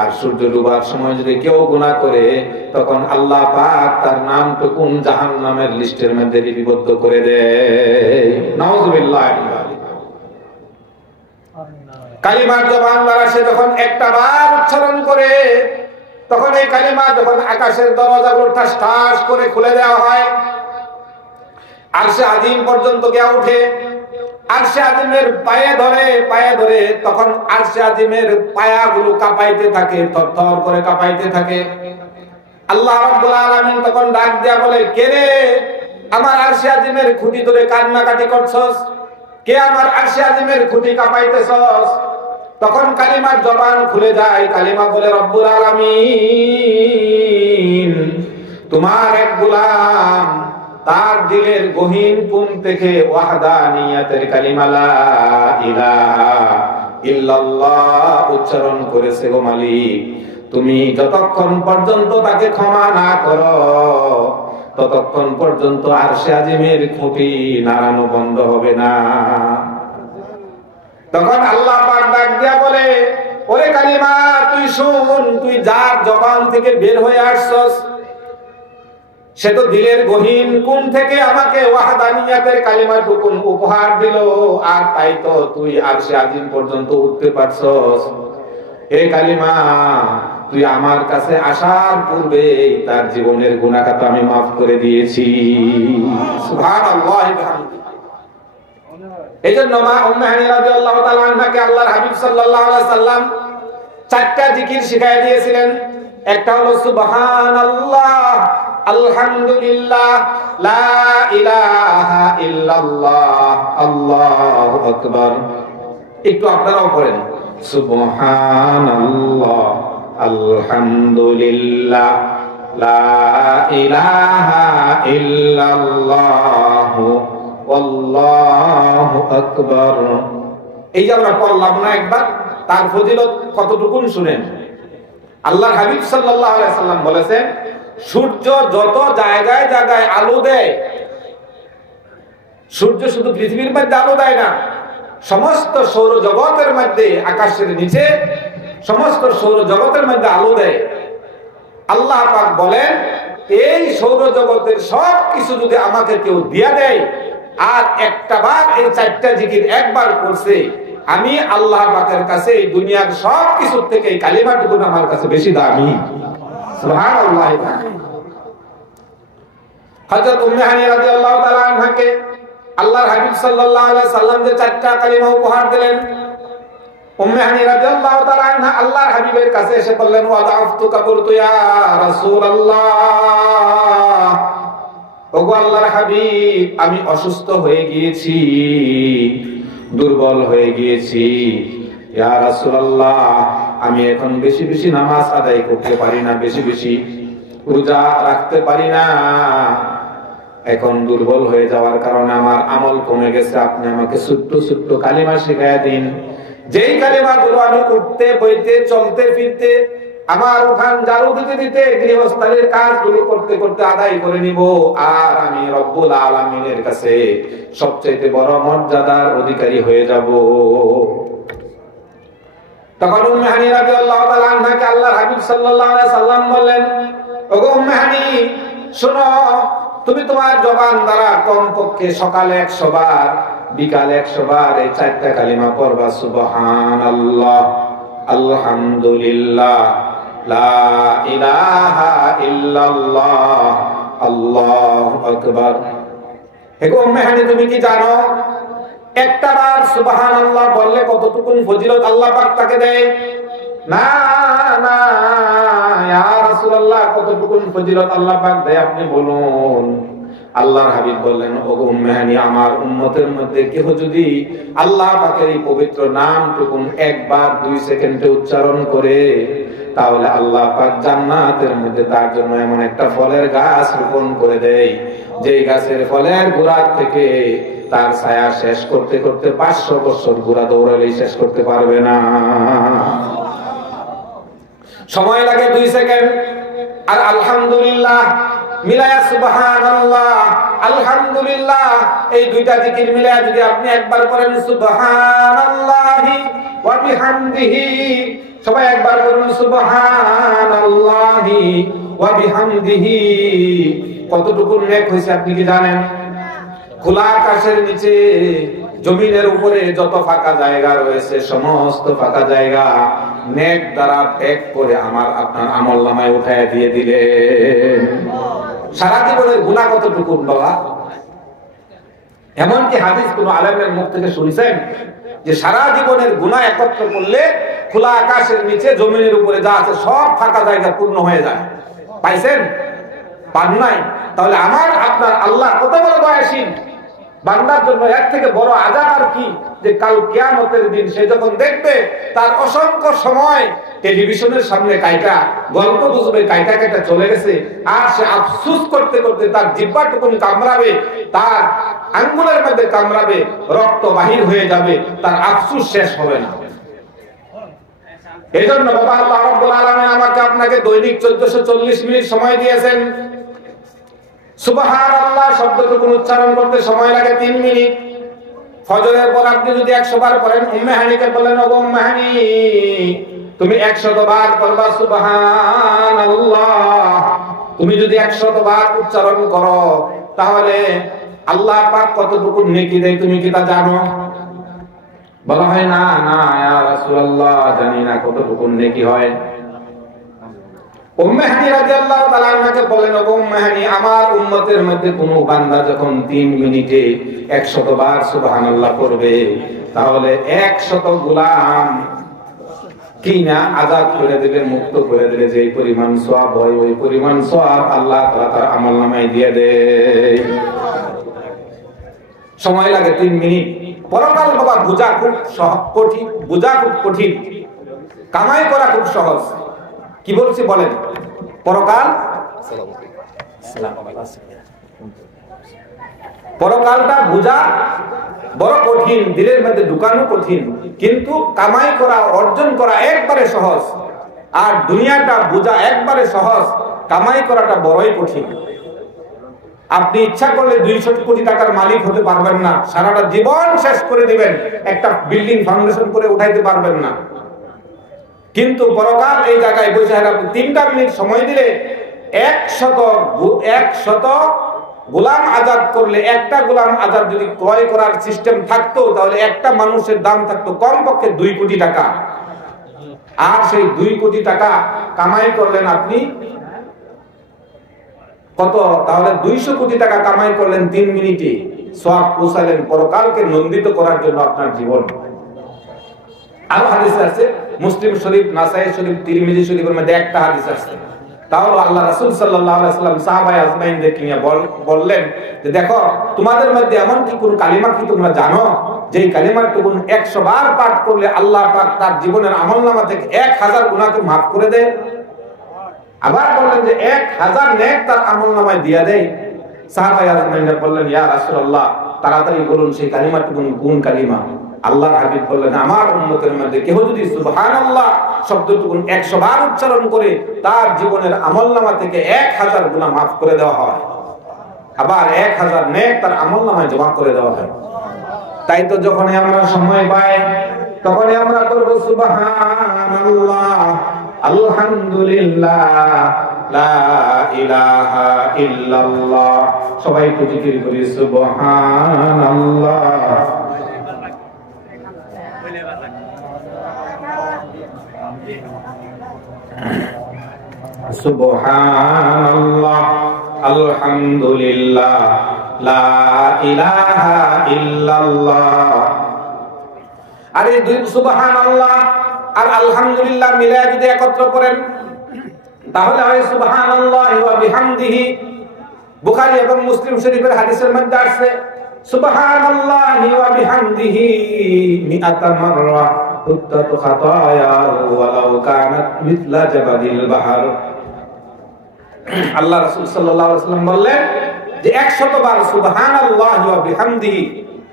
আর সূর্য ডুবার সময় যদি কেউ গুনাহ করে, তখন আল্লাহ পাক তার নামটুকু জাহান্নামের লিস্টের মধ্যে লিপিবদ্ধ করে দেয়। নাউযুবিল্লাহ। কালিমার জবান দ্বারা সে যখন একটা বার উচ্চারণ করে, তখন এই কালিমা যখন আকাশের দরজাগুলো ঠাস ঠাস করে খুলে দেওয়া হয়, আরশে আজিম পর্যন্ত গিয়ে ওঠে। আরশে আজিমের পায়ে ধরে তখন আরশে আজিমের পায়াগুলো কাঁপাইতে থাকে, থরথর করে কাঁপাইতে থাকে। আল্লাহ রাব্বুল আলামিন তখন ডাক দিয়া বলে, কে রে আমার আরশে আজিমের খুঁটি ধরে কান্নাকাটি করছস? কে আমার আরশে আজিমের খুঁটি কাঁপাইতেছস? তখন কালিমার জবান খুলে যায়, কালিমা বলে, রব্বুল আলামিন তোমার এক গোলাম তার দিলের গহীন কোণ থেকে ওয়াহদানিয়াতের কালিমা লা ইলাহা ইল্লাল্লাহ উচ্চারণ করেছে। গো মালিক, তুমি যতক্ষণ পর্যন্ত তাকে ক্ষমা না করো, ততক্ষণ পর্যন্ত আরশে আজিমের খুঁটি নাড়ানো বন্ধ হবে না। তখন আল্লাহ পাক ডাক দিয়া বলে, ওরে কালিমা তুই শুন, তুই যার জবান থেকে বের হয়ে আসছস, সে তো দিলের গহীন কোণ থেকে আমাকে ওয়াহদানিয়াতের কালিমাটুকুন উপহার দিল, আর তাই তো তুই আরশে আজিম পর্যন্ত উঠতে পারছস। হে কালিমা, তুই আমার কাছে আসার পূর্বে তার জীবনের গুনাহ খাতা আমি মাফ করে দিয়েছি। সুবহানাল্লাহ। এইজন্য মা উম্মে হানি রাদিয়াল্লাহু তাআলা আনহাকে আল্লাহর হাবিব সাল্লাল্লাহু আলাইহি সাল্লাম চারটা জিকির শিখায় দিয়েছিলেন। একটা হলো সুবহানাল্লাহ, আলহামদুলিল্লাহ, লা ইলাহা ইল্লাল্লাহ, আল্লাহু আকবার। একটু আপনারাও পড়েন, সুবহানাল্লাহ, আলহামদুলিল্লাহ, লা ইলাহা ইল্লাল্লাহ, আল্লাহু আকবার। এই যে আমরা পড়লাম না একবার, তার ফজিলত কতটুকু শুনেন। আল্লাহর হাবিব সাল্লাল্লাহু আলাইহি সাল্লাম বলেছেন, সূর্য যত জায়গায় জায়গায় আলো দেয়, সূর্য শুধু পৃথিবীর মধ্যে আলো দেয় না, সমস্ত সৌরজগতের মধ্যে, আকাশের নিচে সমস্ত সৌরজগতের মধ্যে আলো দেয়। আল্লাহ পাক বলেন, এই সৌরজগতের সব কিছু যদি আমাকে কেউ দিয়া দেয় আর একটা বার এই চারটা জিকির একবার করছে, আমি আল্লাহ পাকের কাছে এই দুনিয়ার সব কিছু থেকে এই কালিমাটুকু আমার কাছে বেশি দামি। সুবহানাল্লাহ। হযরত উম্মে হানি রাদিয়াল্লাহু তাআলা আনহাকে আল্লাহর হাবিব সাল্লাল্লাহু আলাইহি সাল্লাম যে চারটা কালিমা উপহার দিলেন, উম্মে হানি রাদিয়াল্লাহু তাআলা আনহা আল্লাহর হাবিবের কাছে এসে বললেন, ওয়াদাফতুকা কুরতু ইয়া রাসূলুল্লাহ, ওগো আল্লাহর হাবিব, আমি অসুস্থ হয়ে গিয়েছি, দুর্বল হয়ে গিয়েছি। ইয়া রাসূলুল্লাহ, আমি এখন বেশি বেশি নামাজ আদায় করতে পারি না, বেশি বেশি রোজা রাখতে পারি না, এখন দুর্বল হয়ে যাওয়ার কারণে আমার আমল কমে গেছে। আপনি আমাকে ছোট্ট ছোট্ট কালিমা শিখাইয়া দিন, যেই কালিমাগুলো আমি উঠতে বইতে চলতে ফিরতে, আমার উঠান ঝাড়ু দিতে দিতে, গৃহস্থালির কাজগুলো করতে করতে আদায় করে নিব, আর আমি রব্বুল আলামিনের কাছে সবচেয়ে বড় মর্যাদার অধিকারী হয়ে যাব। তখন উম্মে হানি রাদিয়াল্লাহু তাআলা আনহাকে আল্লাহর হাবিব সাল্লাল্লাহু আলাইহি সাল্লাম বললেন, ওগো উম্মে হানি, শোনো, তুমি তোমার জবান দ্বারা কমপক্ষে সকালে 100 বার, বিকালে 100 বার এই চারটা কালিমা পড়বা, সুবহানাল্লাহ, আলহামদুলিল্লাহ, লা ইলাহা ইল্লাল্লাহ, আল্লাহু আকবার। হে গো উম্মে হানি, তুমি কি জানো একটা বার সুবহানাল্লাহ বললে কতটুকু ফজিলত আল্লাহ পাক তাকে দেয়? না না ইয়া রাসূলুল্লাহ, কতটুকু ফজিলত আল্লাহ পাক দেয় আপনি বলুন। আল্লাহর হাবিব বললেন, ওগো উম্মে হানি, আমার উম্মতের মধ্যে কেউ যদি আল্লাহ পাকের এই পবিত্র নামটুকু একবার 2 সেকেন্ডে উচ্চারণ করে, তাহলে আল্লাহ পাক জান্নাতের মধ্যে তার জন্য এমন একটা ফলের গাছ রোপণ করে দেয়, যেই গাছের ফলের গোড়া থেকে তার ছায়া শেষ করতে করতে 500 বছর ঘোড়া দৌড়ালেই শেষ করতে পারবে না। সময় লাগে 2 সেকেন্ড। আর আলহামদুলিল্লাহ মিলায়া সুবহানাল্লাহ, আলহামদুলিল্লাহ, এই দুইটা জিকির মিলায়া যদি আপনি একবার করেন, সুবহানাল্লাহি ওয়া বিহামদিহি, সবাই একবার বলুন সুবহানাল্লাহি ওয়া বিহামদিহি, কতটুকু নেক হইছে আপনি কি জানেন? খোলা আকাশের নিচে, জমিনের উপরে যত ফাঁকা জায়গা রয়েছে, সমস্ত ফাঁকা জায়গা নেক দ্বারা প্যাক করে আমার আপনার আমলনামায় উঠায় দিয়ে দিলেন। সারা জীবনের গুনাহ কতটুকু বাবা? এমনকি হাদিস কোন আলেমের মুখ থেকে শুনছেন যে সারা জীবনের গুনাহ একত্র করলে খোলা আকাশের নিচে, জমিনের উপরে যা আছে সব ফাঁকা জায়গা পূর্ণ হয়ে যায়। পাইছেন? পান নাই? তাহলে আমার আপনার আল্লাহ কত বড় দয়াশীল। বান্দার জন্য এর থেকে বড় আযাব আর কি, যে কাল কিয়ামতের দিন সে যখন দেখবে তার অসংখ্য সময় টেলিভিশনের সামনে কাইটা গল্প বুঝবে, কাইটা কাইটা চলে গেছে, আর সে আফসোস করতে করতে তার জিহ্বাটুকুন কামড়াবে, তার আঙ্গুলের মধ্যে কামড়াবে, রক্ত বাহির হয়ে যাবে, তার আফসোস শেষ হবে না। এই জন্য বাবা আল্লাহ রাব্বুল আলামিন আমাকে আপনাকে দৈনিক 1440 মিনিট সময় দিয়েছেন। সুবহানাল্লাহ শব্দটুকু উচ্চারণ করতে সময় লাগে 3 মিনিট। ফজরের পর আপনি যদি 100 বার পড়েন, উম্মে হানিকে বলেন, ওগো উম্মে হানি, তুমি 100 বার পড়বা সুবহানাল্লাহ। তুমি যদি 100 বার উচ্চারণ করো, তাহলে আল্লাহ পাক কতটুকু নেকি দেয় তুমি কি তা জানো? বলা হয় না না ইয়া রাসূলুল্লাহ, জানি না কতটুকু নেকি হয়। উম্মে হানি রাদিয়াল্লাহু তাআলা আনহাকে বলেন, ও উম্মে হানি, আমার উম্মতের মধ্যে কোন বান্দা যখন 3 মিনিটে 100 বার সুবহানাল্লাহ করবে, তাহলে 100 গোলাম কিনা আজাদ করে দেবে, মুক্ত করে দেবে। যে পরিমাণ সওয়াব হয় ওই পরিমাণ সওয়াব আল্লাহ তাআলা তার আমলনামায় দিয়ে দেয়। সময় লাগে 3 মিনিট। পরকাল বাবা বুঝা খুব কঠিন, বুঝা খুব কঠিন, কামাই করা খুব সহজ। কি বলছি বলেন? পরকাল, পরকালটা বুঝা বড় কঠিন, দিলের মধ্যে ঢুকানো কঠিন, কিন্তু কামাই করা, অর্জন করা একবারে সহজ। আর দুনিয়াটা বুঝা একবারে সহজ, কামাই করাটা বড়ই কঠিন। আপনি ইচ্ছা করলে 200 কোটি টাকার মালিক হতে পারবেন না, সারাটা জীবন শেষ করে দিবেন, একটা বিল্ডিং ফাউন্ডেশন করে উঠাইতে পারবেন না। কিন্তু পরকাল এই জায়গায় বসে আপনি 3টা মিনিট সময় দিলে 100 গোলাম আজাদ করলে, একটা গোলাম আজাদ যদি ক্রয় করার সিস্টেম থাকতো, তাহলে একটা মানুষের দাম থাকতো কমপক্ষে 2 কোটি টাকা। আর সেই 2 কোটি টাকা কামাই করলেন আপনি কত? তাহলে 200 কোটি টাকা কামাই করলেন 3 মিনিটে, সওয়াব পৌঁছালেন পরকালকে নন্দিত করার জন্য আপনার জীবন। আরো হাদিস আছে, মুসলিম শরীফ, নাসাই শরীফ, তিরমিজি শরীফের মধ্যে একটা হাদিস আছে। তাহলে আল্লাহ রাসূল সাল্লাল্লাহু আলাইহি ওয়াসাল্লাম সাহাবায়ে আজমাইনদেরকে নিয়ে বললেন যে, দেখো, তোমাদের মধ্যে এমন কি কোন কালিমা কি তোমরা জানো যে কালিমাটুকু 100 বার পাঠ করলে আল্লাহ পাক তার জীবনের আমলনামা থেকে 1000 গুনাহকে maaf করে দেয়? আবার বললেন যে 1000 নেক তার আমলনামায় দিয়ে দেয়। সাহাবায়ে আজমাইনরা বললেন, ইয়া রাসূলুল্লাহ, তাড়াতাড়ি বলুন সেই কালিমাটুকু কোন কালিমা? আল্লাহর হাবিব বললেন, আমার উম্মতের মধ্যে কেউ যদি সুবহানাল্লাহ শব্দটুকু 100 বার উচ্চারণ করে, তার জীবনের আমলনামা থেকে 1000 গুনাহ maaf করে দেওয়া হয়, আবার 1000 নেক তার আমলনামায় জমা করে দেওয়া হয়। তাই তো যখন আমরা সময় পাই তখনই আমরা করব সুবহানাল্লাহ, আলহামদুলিল্লাহ, লা ইলাহা ইল্লাল্লাহ। সবাই একটু জিকির করি সুবহানাল্লাহ। সুবহানাল্লাহ, আলহামদুলিল্লাহ, লা ইলাহা ইল্লাল্লাহ। আর এই দুই সুবহানাল্লাহ আর আলহামদুলিল্লাহ মিলায় যদি একত্র করেন, তাহলে হয় সুবহানাল্লাহি ওয়া বিহামদিহি। বুখারী এবং মুসলিম শরীফের হাদিসের মধ্যে আছে, সুবহানাল্লাহি ওয়া বিহামদিহি মিআতা মাররা উত্তাতু খাতায়া ওয়ালাউ কানাত মিথলা জাবাদিল বাহর। আল্লাহ রাসূল সাল্লাল্লাহু আলাইহি ওয়াসাল্লাম বললেন যে 100 বার সুবহানাল্লাহি ওয়া বিহামদিহি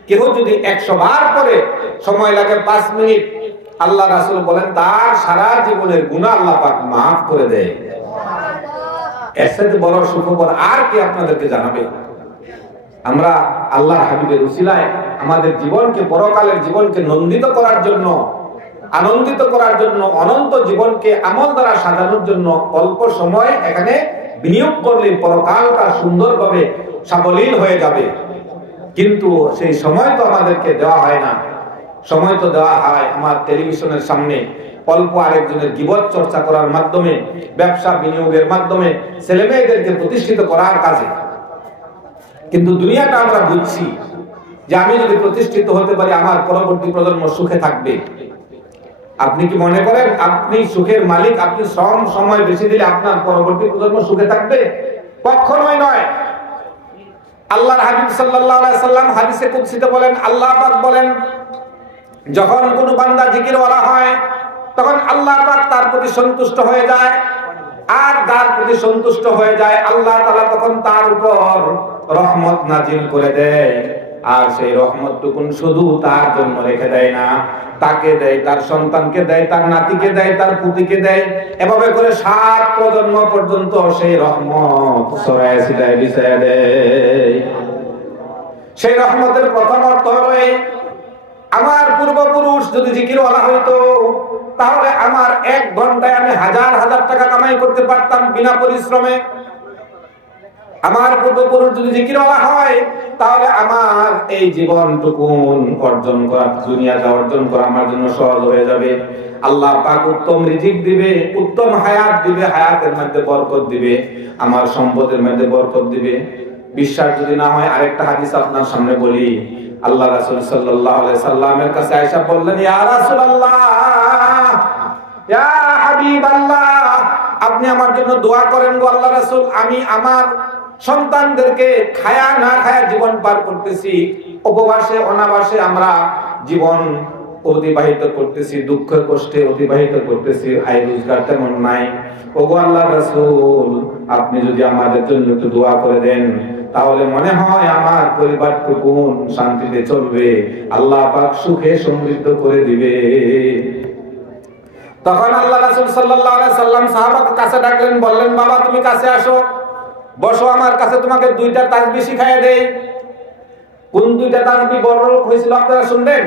কেউ যদি 100 বার করে, সময় লাগে 5 মিনিট, আল্লাহ রাসূল বলেন তার সারা জীবনের গুনাহ আল্লাহ পাক maaf করে দেয়। এর সাথে বড় সুখবর আর কি আপনাদেরকে জানাবে? আমরা আল্লাহর হাবিবের উসিলায় আমাদের জীবনকে, পরকালের জীবনকে নন্দিত করার জন্য, আনন্দিত করার জন্য, অনন্ত জীবনকে আমল দ্বারা সাজানোর জন্য অল্প সময় এখানে বিনিয়োগ করলে পরকালটা সুন্দরভাবে সাবলীল হয়ে যাবে। কিন্তু সেই সময় তো আমাদেরকে দেওয়া হয় না। সময় তো দেওয়া হয় আমার টেলিভিশনের সামনে অল্প আরেকজনের গীবত চর্চা করার মাধ্যমে, ব্যবসা বিনিয়োগের মাধ্যমে, ছেলে মেয়েদেরকে প্রতিষ্ঠিত করার কাজে। কিন্তু দুনিয়াটা আমরা বুঝছি যে আমি যদি প্রতিষ্ঠিত হতে পারি, আমার পরবর্তী প্রজন্ম সুখে থাকবে। আপনি কি মনে করেন আপনি সুখের মালিক? আপনি সময় বেশি দিলে আপনার পরবর্তী প্রজন্ম সুখে থাকবে? কখনোই নয়। আল্লাহর হাবিব সাল্লাল্লাহু আলাইহি সাল্লাম হাদিসে কুদসিতে বলেন, আল্লাহ পাক বলেন, যখন কোন বান্দা জিকিরওয়ালা হয় তখন আল্লাহ পাক তার প্রতি সন্তুষ্ট হয়ে যায়। আর যার প্রতি সন্তুষ্ট হয়ে যায় আল্লাহ তাআলা তখন তার উপর রহমত নাজিল করে দেয়। আর সেই রহমতটুকু শুধু তার জন্য রেখে দেয় না, তাকে দেয়, তার সন্তানকে দেয়, তার নাতিকে দেয়, তার পুতিকে দেয়। এভাবে করে 7 প্রজন্ম পর্যন্ত সেই রহমত ছড়ায় ছিটায় বিছায় দেয়। সেই রহমতের প্রথম অর্থ হলো আমার পূর্বপুরুষ যদি জিকিরওয়ালা হইতো, তাহলে আমার 1 ঘন্টায় আমি হাজার হাজার টাকা কামাই করতে পারতাম বিনা পরিশ্রমে। আমার পূর্বপুরুষ যদি জিকিরওয়ালা হয় তাহলে আমার এই জীবনটুকুন অর্জন করা, দুনিয়াটা অর্জন করা আমার জন্য সহজ হয়ে যাবে। আল্লাহ পাক উত্তম রিজিক দিবে, উত্তম হায়াত দিবে, হায়াতের মধ্যে বরকত দিবে, আমার সম্পদের মধ্যে বরকত দিবে। বিশ্বাস যদি না হয় আরেকটা হাদিস আপনার সামনে বলি। আল্লাহ রাসূল সাল্লাল্লাহু আলাইহি সাল্লামের কাছে আয়েশা বললেন, ইয়া রাসূলুল্লাহ, ইয়া হাবিবাল্লাহ, আপনি আমার জন্য দোয়া করেন গো আল্লাহ রাসূল। আমি আমার সন্তানদেরকে খায়া না খায়া জীবন পার করতেছি, উপবাসে অনাবাসে আমরা জীবন অতিবাহিত করতেছি, দুঃখ কষ্টে অতিবাহিত করতেছি, আয় রোজগার তেমন নাই। ওগো আল্লাহ রাসূল, আপনি যদি আমাদের জন্য একটু দোয়া করে দেন তাহলে মনে হয় আমার পরিবারটুকু শান্তিতে চলবে, আল্লাহ পাক সুখে সমৃদ্ধ করে দিবে। তখন আল্লাহ রাসূল সাল্লাল্লাহু আলাইহি সাল্লাম সাহাবাকে কাছে ডাকলেন, বললেন, বাবা তুমি কাছে আসো, বসো আমার কাছে, তোমাকে দুইটা তাসবিহ শিখাইয়া দেই। কোন দুইটা তাসবিহ বড় হয়েছিল আপনারা শুনবেন?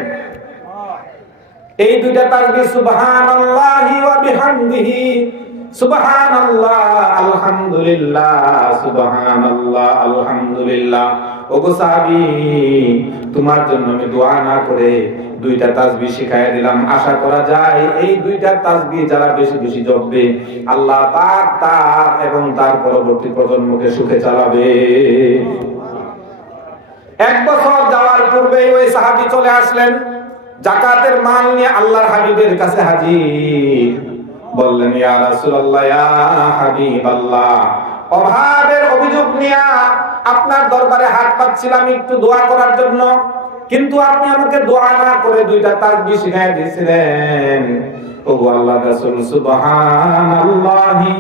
এই দুইটা তাসবিহ সুবহানাল্লাহি ওয়া বিহামদিহি, সুবহানাল্লাহ আলহামদুলিল্লাহ, সুবহানাল্লাহ আলহামদুলিল্লাহ। ওগো সাহাবী, তোমার জন্য আমি দোয়া না করে দুইটা তাসবিহ শিখাইয়া দিলাম। আশা করা যায় এই দুইটা তাসবিহ যারা বেশি বেশি জপবে আল্লাহ পাক তার এবং তার পরবর্তী প্রজন্মকে সুখে চালাবে। এক বছর যাওয়ার পূর্বে ওই সাহাবী চলে আসলেন, যাকাতের মাল নিয়ে আল্লাহর হাবিবের কাছে হাজির। বললেন, ইয়া রাসূলুল্লাহ, ইয়া হাবিবাল্লাহ, অভাবের অভিযোগ নিয়ে আপনার দরবারে হাত পাচ্ছিলাম একটু দোয়া করার জন্য, কিন্তু আপনি আমাকে দোয়া না করে দুইটা তাসবিহ শিখাইয়া দিয়েছিলেন। ওগো আল্লাহর রাসূল, সুবহানাল্লাহি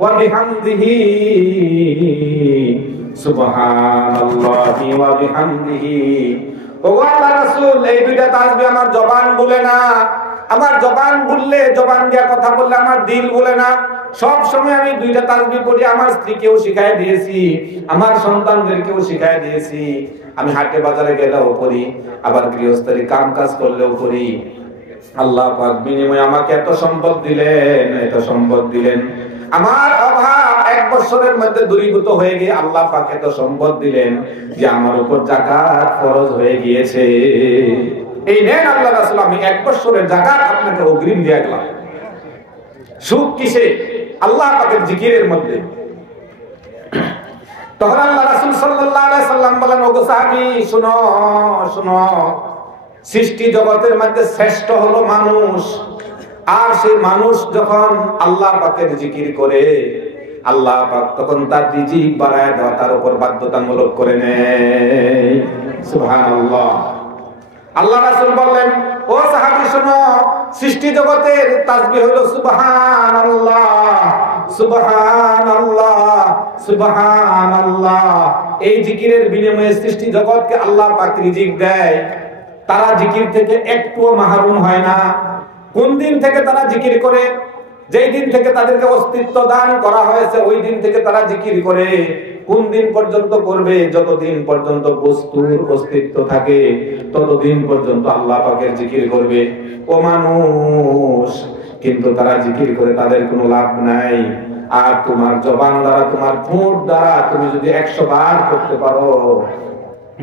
ওয়া বিহামদিহি, সুবহানাল্লাহি ওয়া বিহামদিহি। ওগো আল্লাহর রাসূল, এই দুইটা তাসবিহ আমার জবান বলে না, আমার জবান বললে, জবান দিয়া কথা বললে আমার দিল বলে না। সব সময় আমি দুইটা তাসবিহ পড়ি, আমার স্ত্রীকেও শিখাই দিয়েছি, আমার সন্তানদেরকেও শিখাই দিয়েছি। আমি হাটে বাজারে গেলেও পড়ি, আবার গৃহস্থলী কাম কাজ করলেও পড়ি। আল্লাহ পাক বিনিময়ে আমাকে এত সম্পদ দিলেন, এত সম্পদ দিলেন। আমার অভাব এক বছরের মধ্যে দূরীভূত হয়ে গিয়ে আল্লাহ পাক এত সম্পদ দিলেন যে আমার উপর যাকাত ফরজ হয়ে গিয়েছে। এই নেন আল্লাহ রাসূল, আমি এক বছরের যাকাত আপনাকে অগ্রিম দিয়ে গেলাম। সুখ কিসে? আল্লাহ পাকের জিকিরের মধ্যে। তখন আল্লাহ রাসূল সাল্লাল্লাহু আলাইহি সাল্লাম বলেন, ওগো সাহাবী, শুনো শুনো, সৃষ্টি জগতের মধ্যে শ্রেষ্ঠ হলো মানুষ। আর সেই মানুষ যখন আল্লাহ পাকের জিকির করে, আল্লাহ পাক তখন তার রিজিক বাড়ায় দেওয়া তার উপর বাধ্যতামূলক করে নেয়। সুবহানাল্লাহ। আল্লাহ রাসূল বললেন, ও সাহাবী শোনো, সৃষ্টি জগতের তাসবিহ হলো সুবহানাল্লাহ, সুবহানাল্লাহ, সুবহানাল্লাহ। এই জিকিরের বিনিময়ে সৃষ্টি জগৎকে আল্লাহ পাক রিজিক দেয়। তারা জিকির থেকে একটুও মাহরুম হয় না। কোন দিন থেকে তারা জিকির করে? যেই দিন থেকে তাদেরকে অস্তিত্ব দান করা হয়েছে ওই দিন থেকে তারা জিকির করে। কোন দিন পর্যন্ত করবে? যতদিন পর্যন্ত বস্তুর অস্তিত্ব থাকে ততদিন পর্যন্ত আল্লাহ পাকের জিকির করবে। ও মানুষ, কিন্তু তারা জিকির করে তাদের কোনো লাভ নাই। আর তোমার জবান দ্বারা, তোমার ঠোঁট দ্বারা তুমি যদি 100 বার করতে পারো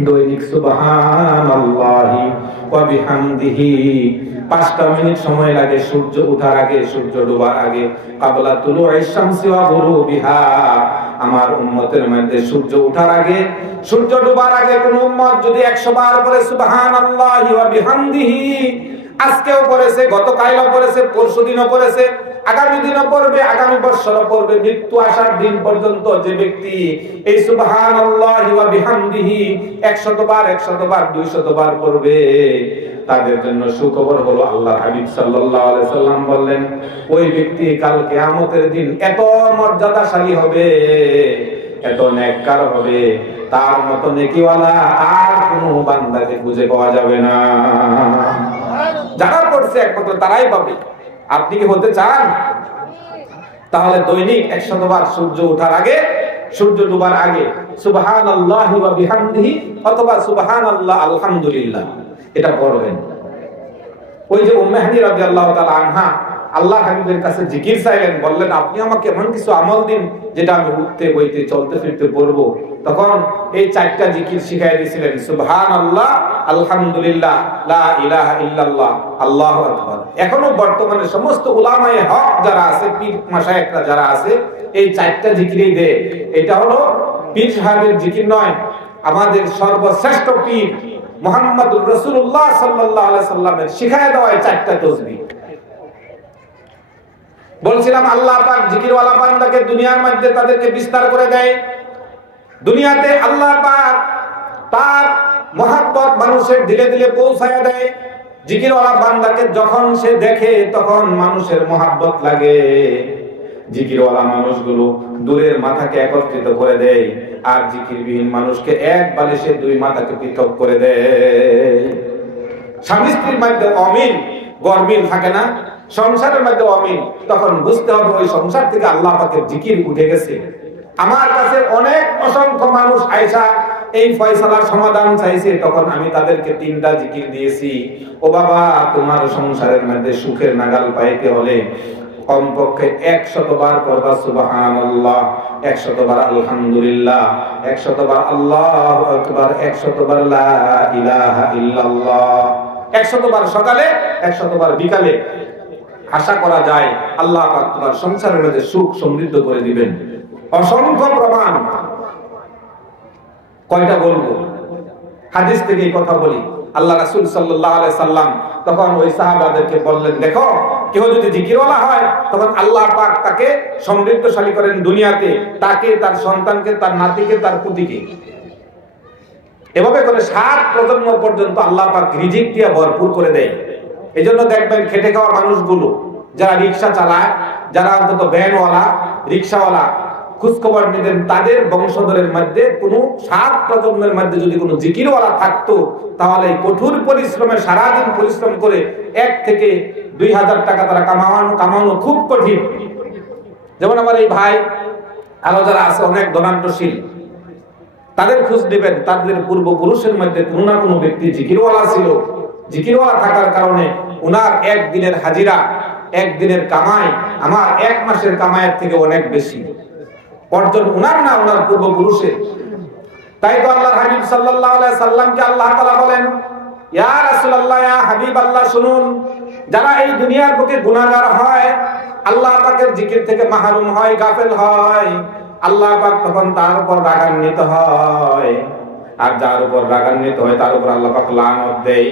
দৈনিক সুবহানাল্লাহি ওয়া বিহামদিহি, 5টা মিনিট সময় লাগে সূর্য ওঠার আগে, সূর্য ডোবার আগে, কাবলা তুলুইশ শামসি ওয়া গুরুবিহা। আমার উম্মতের মধ্যে সূর্য ওঠার আগে, সূর্য ডোবার আগে কোন উম্মত যদি 100 বার করে সুবহানাল্লাহি ওয়া বিহামদিহি, আজকেও পড়েছে, গতকালও পড়েছে, পরশুদিনও পড়েছে, আগামী দিনও পড়বে, আগামী বছরও পড়বে, মৃত্যু আসার দিন পর্যন্ত যে ব্যক্তি এই সুবহানাল্লাহি ওয়া বিহামদিহি 100 বার 200 বার পড়বে, তাদের জন্য সুখবর হলো আল্লাহর হাবিব সাল্লাল্লাহু আলাইহি সাল্লাম বললেন, ওই ব্যক্তি কাল কিয়ামতের দিন এত মর্যাদাশালী হবে, এত নেককার হবে, তার মতো নেকিওয়ালা আর কোনো বান্দাকে খুঁজে পাওয়া যাবে না। যারা পড়ছে একমাত্র তারাই পাবে। আপনি কি হতে চান? তাহলে দৈনিক 100 বার সূর্য ওঠার আগে, সূর্য ডুবার আগে সুবহানাল্লাহি ওয়া বিহামদিহি অথবা সুবহানাল্লাহ আলহামদুলিল্লাহ এটা পড়বেন। ওই যে উম্মে হানি রাদিয়াল্লাহু তাআলা আনহা আল্লাহ হাবিবের কাছে জিকির চাইলেন, বললেন আপনি আমাকে এমন কিছু আমল দিন যেটা আমি উঠতে বইতে চলতে ফিরতে পড়বো। তখন এই 4টা জিকির শিখাই দিয়েছিলেন, সুবহানাল্লাহ, আলহামদুলিল্লাহ, লা ইলাহা ইল্লাল্লাহ, আল্লাহু আকবার। এখনো বর্তমানে সমস্ত উলামায়ে হক যারা আছে, পীর মাশায়েখরা যারা আছে, এই 4টা জিকিরই দেয়। এটা হলো পীর সাহেবের জিকির নয়, আমাদের সর্বশ্রেষ্ঠ পীর মুহাম্মদুর রাসূলুল্লাহ সাল্লাল্লাহু আলাইহি সাল্লামের শিখায় দেওয়া 4টা তাসবিহ। বলছিলাম আল্লাহ পাক জিকিরওয়ালা বান্দাকে দুনিয়ার মধ্যে তাদেরকে বিস্তার করে দেয়। দুনিয়াতে আল্লাহ পাক তার মহব্বত মানুষের দিলে দিলে পৌঁছায় দেয়। জিকিরওয়ালা বান্দাকে যখন সে দেখে তখন মানুষের মহব্বত লাগে। জিকিরওয়ালা মানুষগুলো দূরের মাথাকে একত্রিত করে দেয়, আর জিকিরবিহীন মানুষকে এক বালিশে 2 মাথাকে পৃথক করে দেয়। স্বামী স্ত্রীর মধ্যে অমিল গরমিল থাকে না, সংসারের মধ্যে অমিল, তখন বুঝতে হবে ওই সংসার থেকে আল্লাহ পাকের জিকির উঠে গেছে। আমার কাছে অনেক অসংখ্য মানুষ আয়েশা এই ফয়সালার সমাধান চাইছে, তখন আমি তাদেরকে 3টা জিকির দিয়েছি। ও বাবা, তোমার সংসারের মধ্যে সুখের নাগাল পাইতে হলে কমপক্ষে 100 বার পড়বা সুবহানাল্লাহ, 100 বার আলহামদুলিল্লাহ, 100 বার আল্লাহু আকবার, 100 বার লা ইলাহা ইল্লাল্লাহ, 100 বার সকালে, 100 বার বিকালে। আশা করা যায় আল্লাহ পাক তোমার সংসারের মধ্যে সুখ সমৃদ্ধ করে দিবেন। অসংখ্য প্রমাণ, কয়টা বলবো? হাদিস থেকে এই কথা বলি। আল্লাহ রাসূল সাল্লাল্লাহু আলাইহি সাল্লাম তখন ওই সাহাবাদেরকে বললেন, দেখো কেউ যদি জিকিরওয়ালা হয় তখন আল্লাহ পাক তাকে সমৃদ্ধশালী করেন দুনিয়াতে, তাকে, তার সন্তানকে, তার নাতিকে, তার পুতিকে। এভাবে করে 7 প্রজন্ম পর্যন্ত আল্লাহ পাক রিজিক দিয়ে ভরপুর করে দেয়। এই জন্য দেখবেন খেটে খাওয়া মানুষগুলো যারা রিক্সা চালায়, যারা অন্তত ভ্যানওয়ালা, রিক্সাওয়ালা, খোঁজখবর নিতেন, তাদের বংশধরের মধ্যে কোনো 7 প্রজন্মের মধ্যে যদি কোনো জিকিরওয়ালা থাকতো, তাহলে কঠোর পরিশ্রমে সারাদিন পরিশ্রম করে 1 থেকে 2000 টাকা তারা কামানো খুব কঠিন। যেমন আমার এই ভাই, আরো যারা আছে অনেক ধনাঢ্যশীল, তাদের খোঁজ নেবেন, তাদের পূর্বপুরুষের মধ্যে কোনো না কোনো ব্যক্তি জিকিরওয়ালা ছিল। জিকিরওয়ালা থাকার কারণে উনার 1 দিনের হাজিরা, 1 দিনের কামাই আমার 1 মাসের কামাইয়ের থেকে অনেক বেশি। অর্জন উনার না, উনার পূর্বপুরুষের। তাই তো আল্লাহর হাবিব সাল্লাল্লাহু আলাইহি সাল্লামকে আল্লাহ তাআলা বলেন, ইয়া রাসূলুল্লাহ, ইয়া হাবিবাল্লাহ, শুনুন, যারা এই দুনিয়ার বুকে গুনাহগার হয়, আল্লাহ পাকের জিকির থেকে মাহরুম হয়, গাফেল হয়, আল্লাহ পাক তখন তার উপর রাগান্বিত হয়। আর যার উপর রাগান্বিত হয় তার উপর আল্লাহ পাক লানত দেয়।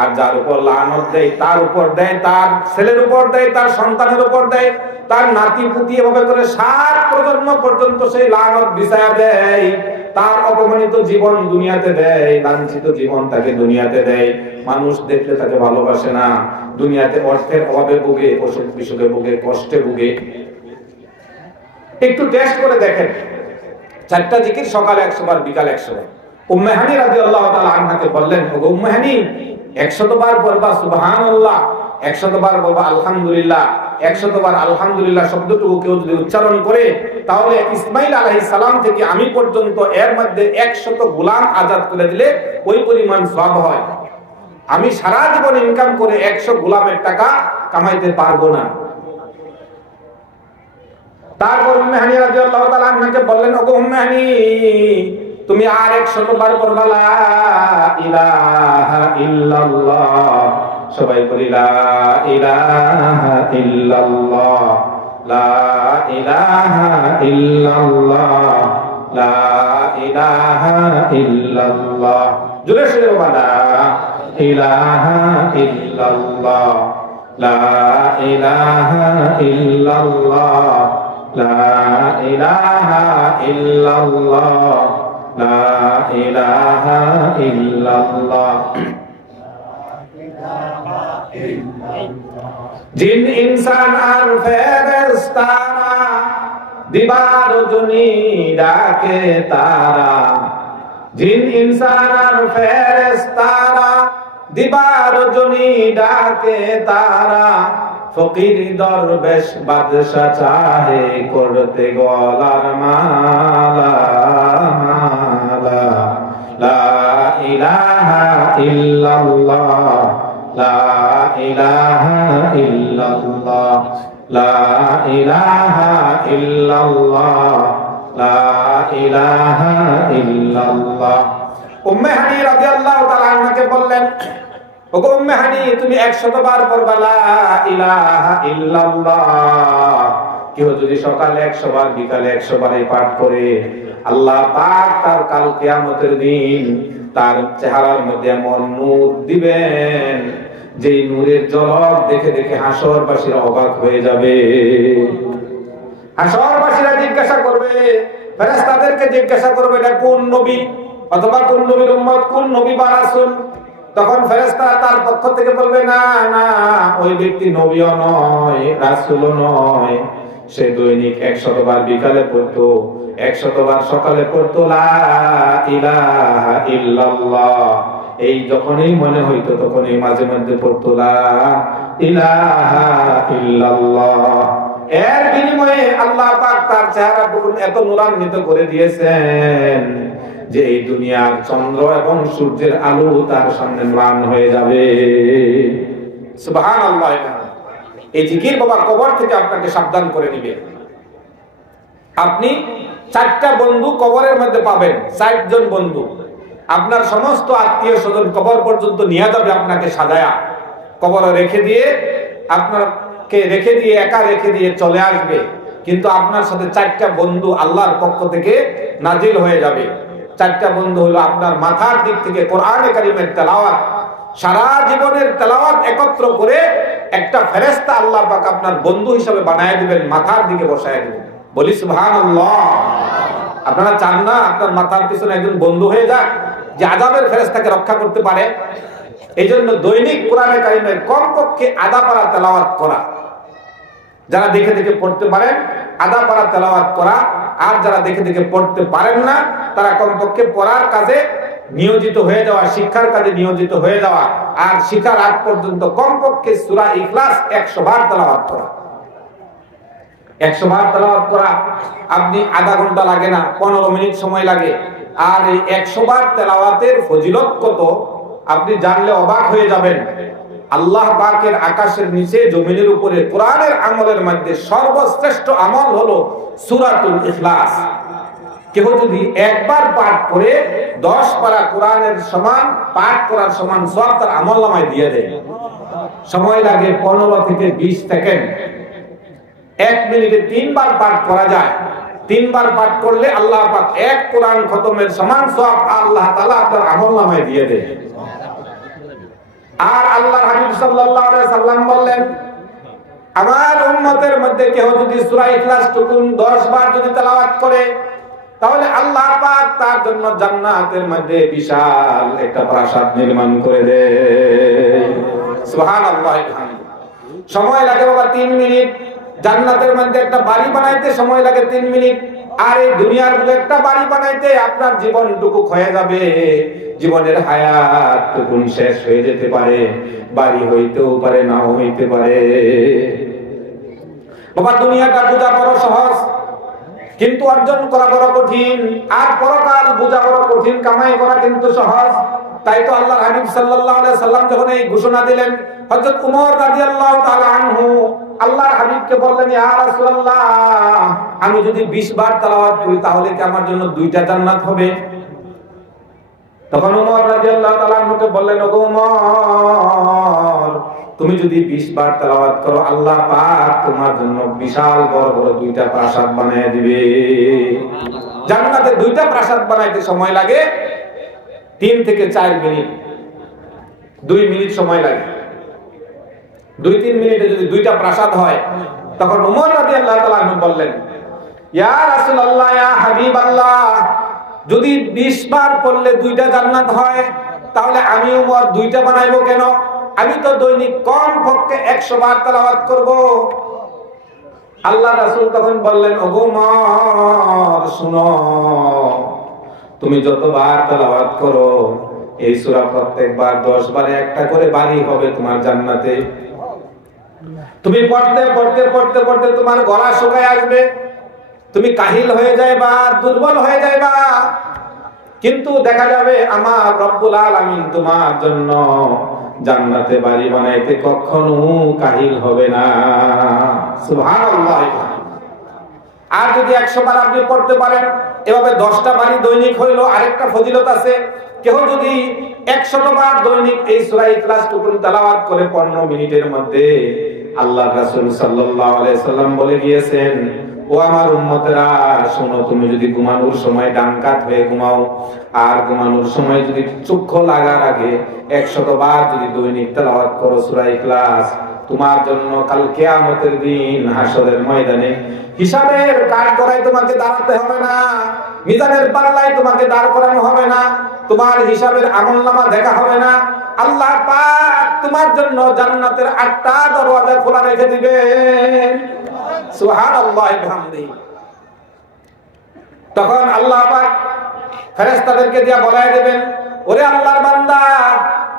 আর যার উপর লানত দেয় তার উপর দেয়, তার ছেলের উপর দেয়, তার সন্তানের উপর দেয়, তার নাতি পুতি, এভাবে করে 7 প্রজন্ম পর্যন্ত সেই লানত বিছায়া দেয়। তার অপমানিত জীবন দুনিয়াতে দেয়, লাঞ্ছিত জীবন তাকে দুনিয়াতে দেয়। মানুষ দেখলে তাকে ভালোবাসে না, দুনিয়াতে অর্থের অভাবে ভোগে, অসুখ বিসুখে ভোগে, কষ্টে ভোগে। একটু টেস্ট করে দেখেন, 4টা জিকির সকালে 100 বার, বিকালে 100 বার। উম্মে হানি রাদিয়াল্লাহু তাআলা আনহাকে বললেন, ওগো উম্মে হানি, 100 বার পড়বা সুবহানাল্লাহ, 100 বার বলবা আলহামদুলিল্লাহ। 100 বার আলহামদুলিল্লাহ শব্দটুকু কেউ যদি উচ্চারণ করে, তাহলে ইসমাইল আলাইহিস সালাম থেকে আমি পর্যন্ত এর মধ্যে 100 গোলাম আজাদ করে দিলে ওই পরিমাণ সওয়াব হয়। আমি সারা জীবন ইনকাম করে 100 গোলামের টাকা কামাইতে পারবো না। তারপর উম্মে হানি রাদিয়াল্লাহু তাআলা আনহাকে বললেন, ওগো উম্মে হানি, তুমি আর 100 বার পড়বা লা ইলাহা ইল্লাল্লাহ। সবাই বলি লা ইলাহা ইল্লাল্লাহ, লা ইলাহা ইল্লাল্লাহ, লা ইলাহা ইল্লাল্লাহ। জোরে জোরে বলা, ইলাহা ইল্লাল্লাহ, লা ইলাহা ইল্লাল্লাহ, লা ইলাহা ইল্লাল্লাহ, লা ইলাহা ইল্লাল্লাহ। জিন ইনসান আর ফেরেশতারা দিবার জনি ডাকে তারা, জিন ইনসান আর ফেরেশতারা দিবার জনি ডাকে তারা, ফকির দরবেশ বাদশা চাহে করতে গলার মালা। লা ইলাহা ইল্লাল্লাহ, লা ইলাহা ইল্লাল্লাহ, লা ইলাহা ইল্লাল্লাহ, লা ইলাহা ইল্লাল্লাহ। উম্মে হানি রাদিয়াল্লাহু তাআলা আনহাকে বললেন, ওগো উম্মে হানি, তুমি 100 বার পড়বা লা ইলাহা ইল্লাল্লাহ। কেউ যদি সকালে 100 বার, বিকালে 100 বার এই পাঠ করে, আল্লাহ পাক তার কাল কিয়ামতের দিন তার চেহারার মধ্যে এমন নূর দিবেন, যে নূরের ঝলক দেখে দেখে হাসরবাসীরা অবাক হয়ে যাবে। হাসরবাসীরা জিজ্ঞাসা করবে, ফেরেশতাদেরকে জিজ্ঞাসা করবে, এটা কোন নবী অথবা কোন নবীর উম্মত, কোন নবী বা রাসূল? তখন ফেরেশতা তার পক্ষ থেকে বলবে, না না, ওই ব্যক্তি নবীও নয়, রাসূলও নয়, সে দৈনিক 100 বার বিকালে পড়তো, 100 বার সকালে পড়তো লা ইলাহা ইল্লাল্লাহ। এই যখনই মনে হইতো তখনই মাঝে মধ্যে পড়তো লা ইলাহা ইল্লাল্লাহ। এর বিনিময়ে আল্লাহ পাক তার চেহারাটুকু এত নূরান্বিত করে দিয়েছেন যে এই দুনিয়ার চন্দ্র এবং সূর্যের আলো তার সামনে ম্লান হয়ে যাবে। সুবহানাল্লাহ। এই জিকির বাবা কবর থেকে আপনাকে সাবধান করে নিবে। আপনি 4টা বন্ধু কবরের মধ্যে পাবেন, 60 জন বন্ধু। আপনার সমস্ত আত্মীয় স্বজন কবর পর্যন্ত নিয়ে যাবে, আপনাকে সাজায়া কবরে রেখে দিয়ে, আপনাকে রেখে দিয়ে, একা রেখে দিয়ে চলে আসবে। কিন্তু আপনার সাথে 4টা বন্ধু আল্লাহর পক্ষ থেকে নাজিল হয়ে যাবে। 4টা বন্ধু হলো আপনার মাথার দিক থেকে কোরআনে কারীমের তেলাওয়াত, সারা জীবনের তেলাওয়াত একত্র করে একটা ফেরেশতা আল্লাহ পাক আপনার বন্ধু হিসেবে বানায় দিবেন, মাথার দিকে বসায় দিবেন। বলি সুবহানাল্লাহ। আপনারা চান না আপনার মাথার পিছনে একজন বন্ধু হয়ে যাক, যে আযাবের ফেরেশতাকে রক্ষা করতে পারে? এই জন্য দৈনিক কোরআনে কারীমের কমপক্ষে আধা পারা তেলাওয়াত করা, যারা দেখে দেখে পড়তে পারেন আধা পারা তেলাওয়াত করা, আর যারা দেখে দেখে পড়তে পারেন না তারা কমপক্ষে পড়ার কাজে নিয়োজিত হয়ে যাওয়া, শিক্ষার কাজে নিয়োজিত হয়ে যাওয়া, আর শিক্ষার আগ পর্যন্ত কমপক্ষে সূরা ইখলাস 100 বার তেলাওয়াত করা। 100 বার তেলাওয়াত করা আপনি আধা ঘন্টা লাগে না, 15 মিনিট সময় লাগে। আর এই 100 বার তেলাওয়াতের ফজিলত কত আপনি জানলে অবাক হয়ে যাবেন। আল্লাহ পাকের আকাশের নিচে জমিনের উপরে কোরআনের আমলের মধ্যে সর্বশ্রেষ্ঠ আমল হলো সূরাতুল ইখলাস। কেউ যদি একবার পাঠ করে 10 পারা কোরআনের সমান পাঠ করার সমান সওয়াব তার আমলনামায় দিয়ে দেয়। সময় লাগে 15 থেকে 20 সেকেন্ড। 1 মিনিটে 3 বার পাঠ করা যায়। 3 বার পাঠ করলে আল্লাহ পাক এক কোরআন খতমের সমান সওয়াব আল্লাহ তাআলা আপনার আমলনামায় দিয়ে দেয়। আর আল্লাহর হাবিব সাল্লাল্লাহু আলাইহি সাল্লাম বললেন, আমার উম্মতের মধ্যে কেউ যদি সূরা ইখলাস টুকুন 10 বার যদি তেলাওয়াত করে, তাহলে আল্লাহ পাক তার জন্য জান্নাতের মধ্যে বিশাল একটা প্রাসাদ নির্মাণ করে দেয়। সুবহানাল্লাহ। সময় লাগে বাবা 3 মিনিট। জান্নাতের মধ্যে একটা বাড়ি বানাইতে সময় লাগে 3 মিনিট। আর এই দুনিয়ার মধ্যে একটা বাড়ি বানাইতে আপনার জীবনটুকু ক্ষয়ে যাবে, জীবনের হায়াত টুকুন শেষ হয়ে যেতে পারে, বাড়ি হইতেও পারে, নাও হইতে পারে। বাবা দুনিয়াটা বোঝা বড় সহজ, কিন্তু অর্জন করা বড় কঠিন। আর পরকাল বোঝা বড় কঠিন, কামাই করা কিন্তু সহজ। তাই তো আল্লাহর হাবিব সাল্লাল্লাহু আলাইহি সাল্লাম যখন এই ঘোষণা দিলেন, হযরত ওমর রাদিয়াল্লাহু তাআলা আনহু আল্লাহর হাবিবকে বললেন, ইয়া রাসূলুল্লাহ, আমি যদি 20 বার তেলাওয়াত করি তাহলে কি আমার জন্য 2টা জান্নাত হবে? তখন ওমর রাদিয়াল্লাহু তাআলা আনহুকে বললেন, ওগো ওমর, তুমি যদি 20 বার তেলাওয়াত করো আল্লাহ পাক তোমার জন্য বিশাল বড় বড় 2টা প্রাসাদ বানিয়ে দিবে। জান্নাতে 2টা প্রাসাদ বানাইতে সময় লাগে 3 থেকে 4 মিনিট, 2 মিনিট সময় লাগে। 2-3 মিনিটে যদি 2টা প্রাসাদ হয়, তখন ওমর রাদিয়াল্লাহু তাআলা আনহু বললেন, ইয়া রাসূলুল্লাহ, ইয়া হাবিবাল্লাহ, যদি 20 বার পড়লে 2টা জান্নাত হয়, তাহলে আমি ওমর 2টা বানাইবো কেন? আমি তো দৈনিক কমপক্ষে 100 বার তেলাওয়াত করব। আল্লাহ রাসূল তখন বললেন, ওগো ওমর, শুনো, তুমি যতবার তেলাওয়াত করো এই সূরা প্রত্যেকবার 10 বারে একটা করে বাড়ি হবে তোমার জান্নাতে। তুমি পড়তে পড়তে পড়তে পড়তে তোমার গলা শুকায় আসবে, তুমি কাহিল হয়ে যাইবা, দুর্বল হয়ে যাইবা, কিন্তু দেখা যাবে আমার রব্বুল আলামিন তোমার জন্য জান্নাতে বাড়ি বানাইতে কখনো কাহিল হবে না। সুবহানাল্লাহ। আর যদি 100 বার আপনি পড়তে পারেন, এভাবে 10টা বাড়ি দৈনিক হইল। আরেকটা ফজিলত আছে, কেউ যদি 100 বার দৈনিক এই সূরা ইখলাস টুকুন তেলাওয়াত করে 15 মিনিটের মধ্যে, আল্লাহর রাসূল সাল্লাল্লাহু আলাইহি সাল্লাম বলে গিয়েছেন, ও আমার উম্মতেরা শোনো, তুমি যদি ঘুমানোর সময় ডান কাত হয়ে ঘুমাও, আর ঘুমানোর সময় যদি চক্ষু লাগার আগে 100 বার যদি দৈনিক তেলাওয়াত করো সূরা ইখলাস, তোমার জন্য কাল কিয়ামতের দিন হাসরের ময়দানে হিসাবের কাঠগড়ায় তোমাকে দাঁড়াতে হবে না, মিজানের পাল্লায় তোমাকে দাঁড় করানো হবে না, তোমার হিসাবের আমলনামা দেখা হবে না। আল্লাহ পাক তোমার জন্য জান্নাতের 8টা দরওয়াজা খোলা রেখে দিবেন। সুবহানাল্লাহ বিহামদিহি। তখন আল্লাহ পাক ফেরেশতাদেরকে দিয়া বলায় দেবেন, ওরে আল্লাহর বান্দা,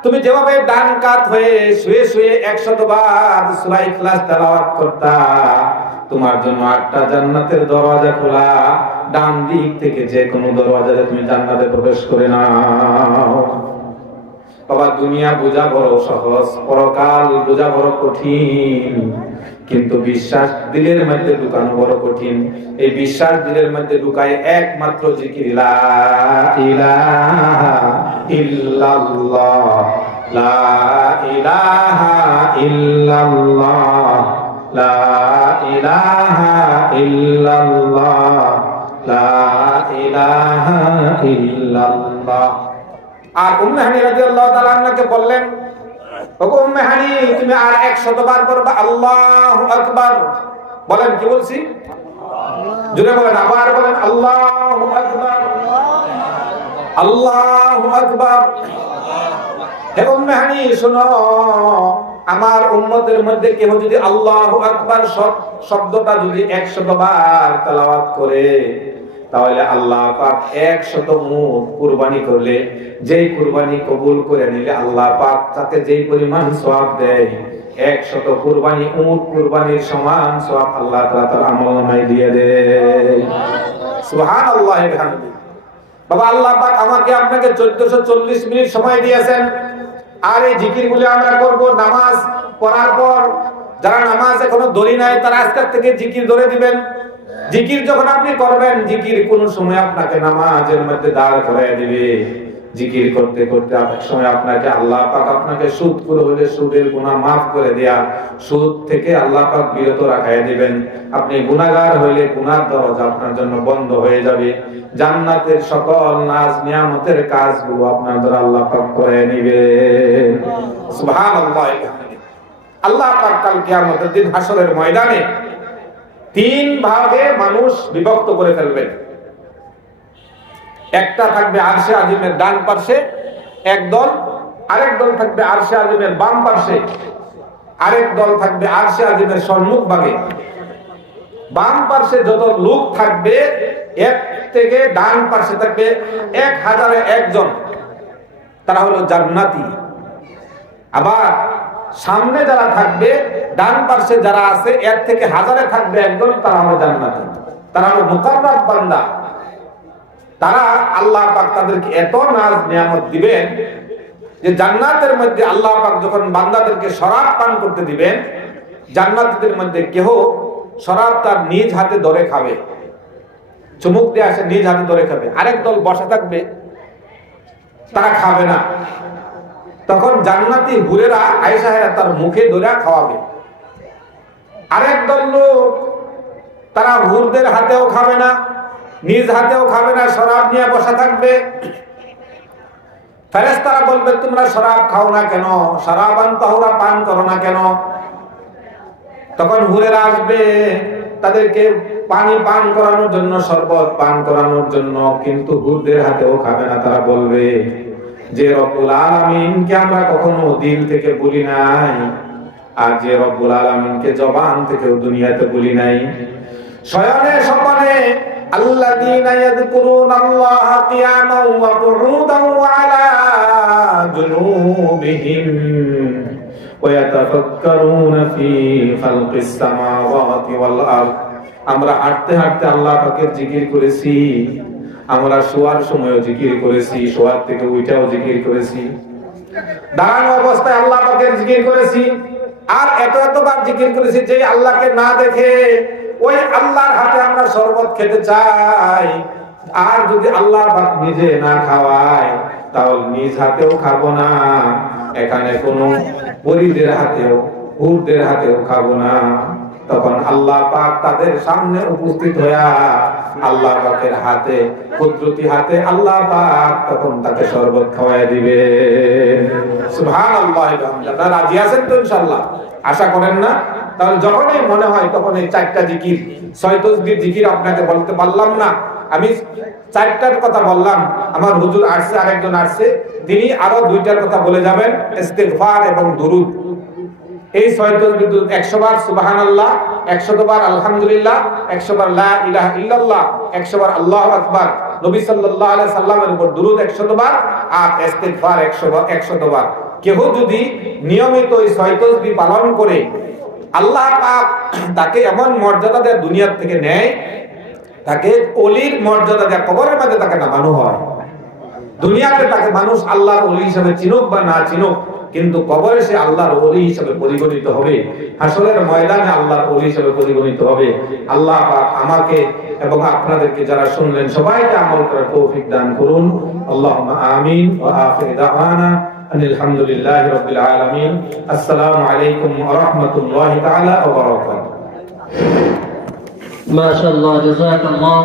তুমি যেভাবে ডান কাত হয়ে শুয়ে শুয়ে 100 বার সূরা ইখলাস তেলাওয়াত করতা, তোমার জন্য 8টা জান্নাতের দরওয়াজা খোলা, ডান দিক থেকে যে কোনো দরওয়াজায় তুমি জান্নাতে প্রবেশ করে নাও। বাবা, দুনিয়া বোঝা বড় সহজ, পরকাল বোঝা বড় কঠিন, কিন্তু বিশ্বাস দিলের মধ্যে ঢুকানো বড় কঠিন। এই বিশ্বাস দিলের মধ্যে ঢুকায় একমাত্র জিকির, লা ইলাহা ইল্লাল্লাহ, লা ইলাহা ইল্লাল্লাহ, লা ইলাহা ইল্লাল্লাহ, লা ইলাহা ইল্লাল্লাহ। আর উম্মে হানি রাদিয়াল্লাহু তাআলা আনহাকে বললেন, ওগো উম্মে হানি, তুমি আর 100 বার পড়বা আল্লাহু আকবার। বলেন, কি বলছি? জোরে বলেন, আবার বলেন, আল্লাহু আকবার, আল্লাহু আকবার। হে উম্মে হানি, শোনো, আমার উম্মতের মধ্যে কেউ যদি আল্লাহু আকবার শব্দটা যদি 100 বার তেলাওয়াত করে, তাহলে আল্লাহ পাক 100 উট কুরবানি করলে, যেই কুরবানি কবুল করে নিলে আল্লাহ পাক তাতে যেই পরিমাণ সওয়াব দেয়, 100 কুরবানি উট কুরবানির সমান সওয়াব আল্লাহ তাআলা তার আমলনামায় দিয়ে দেয়। সুবহানাল্লাহ বিহামদিহি। বাবা, আল্লাহ পাক আমাকে আপনাকে 1440 মিনিট সময় দিয়েছেন, আর এই জিকিরগুলো আমরা করব নামাজ পড়ার পর। যারা নামাজ এখনো ধরি নাই, তারা আজকের থেকে জিকির ধরে দিবেন। জিকির যখন আপনি করবেন, জিকির কোন সময় আপনাকে নামাজের মধ্যে দাঁড় করায় দিবে। জিকির করতে করতে অনেক সময় আপনাকে আল্লাহ পাক আপনাকে সুদ করে হলে সুদের গুনাহ মাফ করে দেয়া, সুদ থেকে আল্লাহ পাক বিরত রাখায় দিবেন। আপনি গুনাহগার হইলে গুনার দরজা আপনার জন্য বন্ধ হয়ে যাবে। জান্নাতের সকল নাজ নিয়ামতের কাজগুলো আপনার দ্বারা আল্লাহ পাক করে নেবেন। সুবহানাল্লাহ। আল্লাহ পাক কাল কিয়ামতের দিন হাসরের ময়দানে 3 ভাগে মানুষ বিভক্ত করে ফেলবেন। একটা থাকবে আরশে আজিমের ডান পাশে এক দল, আরেক দল থাকবে আরশে আজিমের বাম পাশে, আরেক দল থাকবে আরশে আজিমের সম্মুখ ভাগে। বাম পাশে যত লোক থাকবে, এক থেকে ডান পাশে থাকবে 1000-এ 1 জন, তারা হলো জান্নাতি। আবার সামনে যারা থাকবে, ডান পাশে যারা আছে, এর থেকে 1000-এ থাকবে 1 জন, তারা হলো জান্নাতি। তারা হলো মুকাররাব বান্দা। তারা আল্লাহ পাক তাদেরকে এত নাজ নিয়ামত দিবেন যে জান্নাতের মধ্যে আল্লাহ পাক যখন বান্দাদেরকে শরাব পান করতে দিবেন, জান্নাতীদের মধ্যে কেহ শরাব তার নিজ হাতে ধরে খাবে, চুমুক দিয়ে আসে নিজ হাতে ধরে খাবে। আরেক দল বসা থাকবে, তারা খাবে না। তখন জান্নাতি হুরেরা আয়েশাহেরা তার মুখে ধরে খাওয়াবে। আরেক দল লোক, তারা হুরদের হাতেও খাবে না, নিজ হাতেও খাবে না, শরাব নিয়ে বসা থাকবে। ফেরেশতারা বলবে, তোমরা শরাব খাও না কেন? শরাবান তাহুরা, পান করো না কেন? তখন হুরেরা আসবে তাদেরকে পানি পান করানোর জন্য, শরবত পান করানোর জন্য, কিন্তু হুরদের হাতেও খাবে না। তারা বলবে যে রব্বুল আলামিনকে আমরা কখনো দিল থেকে বলি নাই, আর যে রব্বুল আলামিনকে জবান থেকেও দুনিয়াতে বলি নাই। শয়নে স্বপনে আল্লাযীনা ইয়াযকুরুনাল্লাহা কিয়ামান ওয়া কুউদান ওয়া আলা জুনুবিহিম ওয়া ইয়াতাফাক্কারুনা ফি খালকিস সামাওয়াতি ওয়াল আরদ। আমরা হাঁটতে হাঁটতে আল্লাহ পাকের জিকির করেছি, আমরা শোয়ার সময়ও জিকির করেছি, শোয়ার থেকে উঠাও জিকির করেছি। দাঁড়ানো অবস্থায় আল্লাহ পাকের জিকির করেছি, আর এতবার জিকির করেছি যে আল্লাহকে না দেখে ওই আল্লাহর হাতে আমরা শরবত খেতে চাই। আর যদি আল্লাহ পাক নিজে না খাওয়ায় তাহলে নিজ হাতেও খাবো না, এখানে কোনো পরিদের হাতেও হুরদের হাতেও খাবো না। তখন আল্লাহ পাক তাদের সামনে উপস্থিত হইয়া আল্লাহ পাকের হাতে, কুদরতি হাতে আল্লাহ পাক তখন তাকে শরবত খাওয়ায় দিবে। সুবহানাল্লাহ। আপনারা রাজি আছেন তো ইনশাআল্লাহ? আশা করেন না? তাহলে যখনই মনে হয় তখন এই 4টা জিকির, 6 তাসবিহ জিকির আপনাকে বলতে পারলাম না, আমি 4টার কথা বললাম, আমার হুজুর আসছে, আরেকজন আসছে, তিনি আরো 2টার কথা বলে যাবেন, ইস্তিগফার এবং দুরুদ। এই 6 তাসবিহ 100 বার সুবহানাল্লাহ, 100 বার আলহামদুলিল্লাহ, 100 বার লা ইলাহা ইল্লাল্লাহ, 100 বার আল্লাহু আকবার, নবী সাল্লাল্লাহু আলাইহি সাল্লামের উপর দুরুদ 100 বার আর ইস্তিগফার 100 বার। কেউ যদি নিয়মিত এই 6 তাসবিহ পালন করে আল্লাহ পাক তাকে এমন মর্যাদা দেয়, দুনিয়া থেকে নেয়, তাকে ওলির মর্যাদা দেয়, কবরের মধ্যে তাকে নামানো হয়। দুনিয়াতে তাকে মানুষ আল্লাহর ওলি হিসেবে চিনুক বা না চিনুক, কিন্তু কবরে সে আল্লাহর ওলি হিসেবে পরিগণিত হবে, হাসরের ময়দানে আল্লাহর ওলি হিসেবে পরিগণিত হবে। আল্লাহ পাক আমাকে এবং আপনাদেরকে যারা শুনলেন সবাইকে আমল করার তৌফিক দান করুন। আল্লাহুম্মা আমিন। ওয়া আখিরু দাওয়ানা আলহামদুলিল্লাহি রাব্বিল আলামিন। আসসালামু আলাইকুম ওয়া রাহমাতুল্লাহি তাআলা ওয়া বারাকাতুহু। মাশাআল্লাহ, জাযাকাল্লাহ।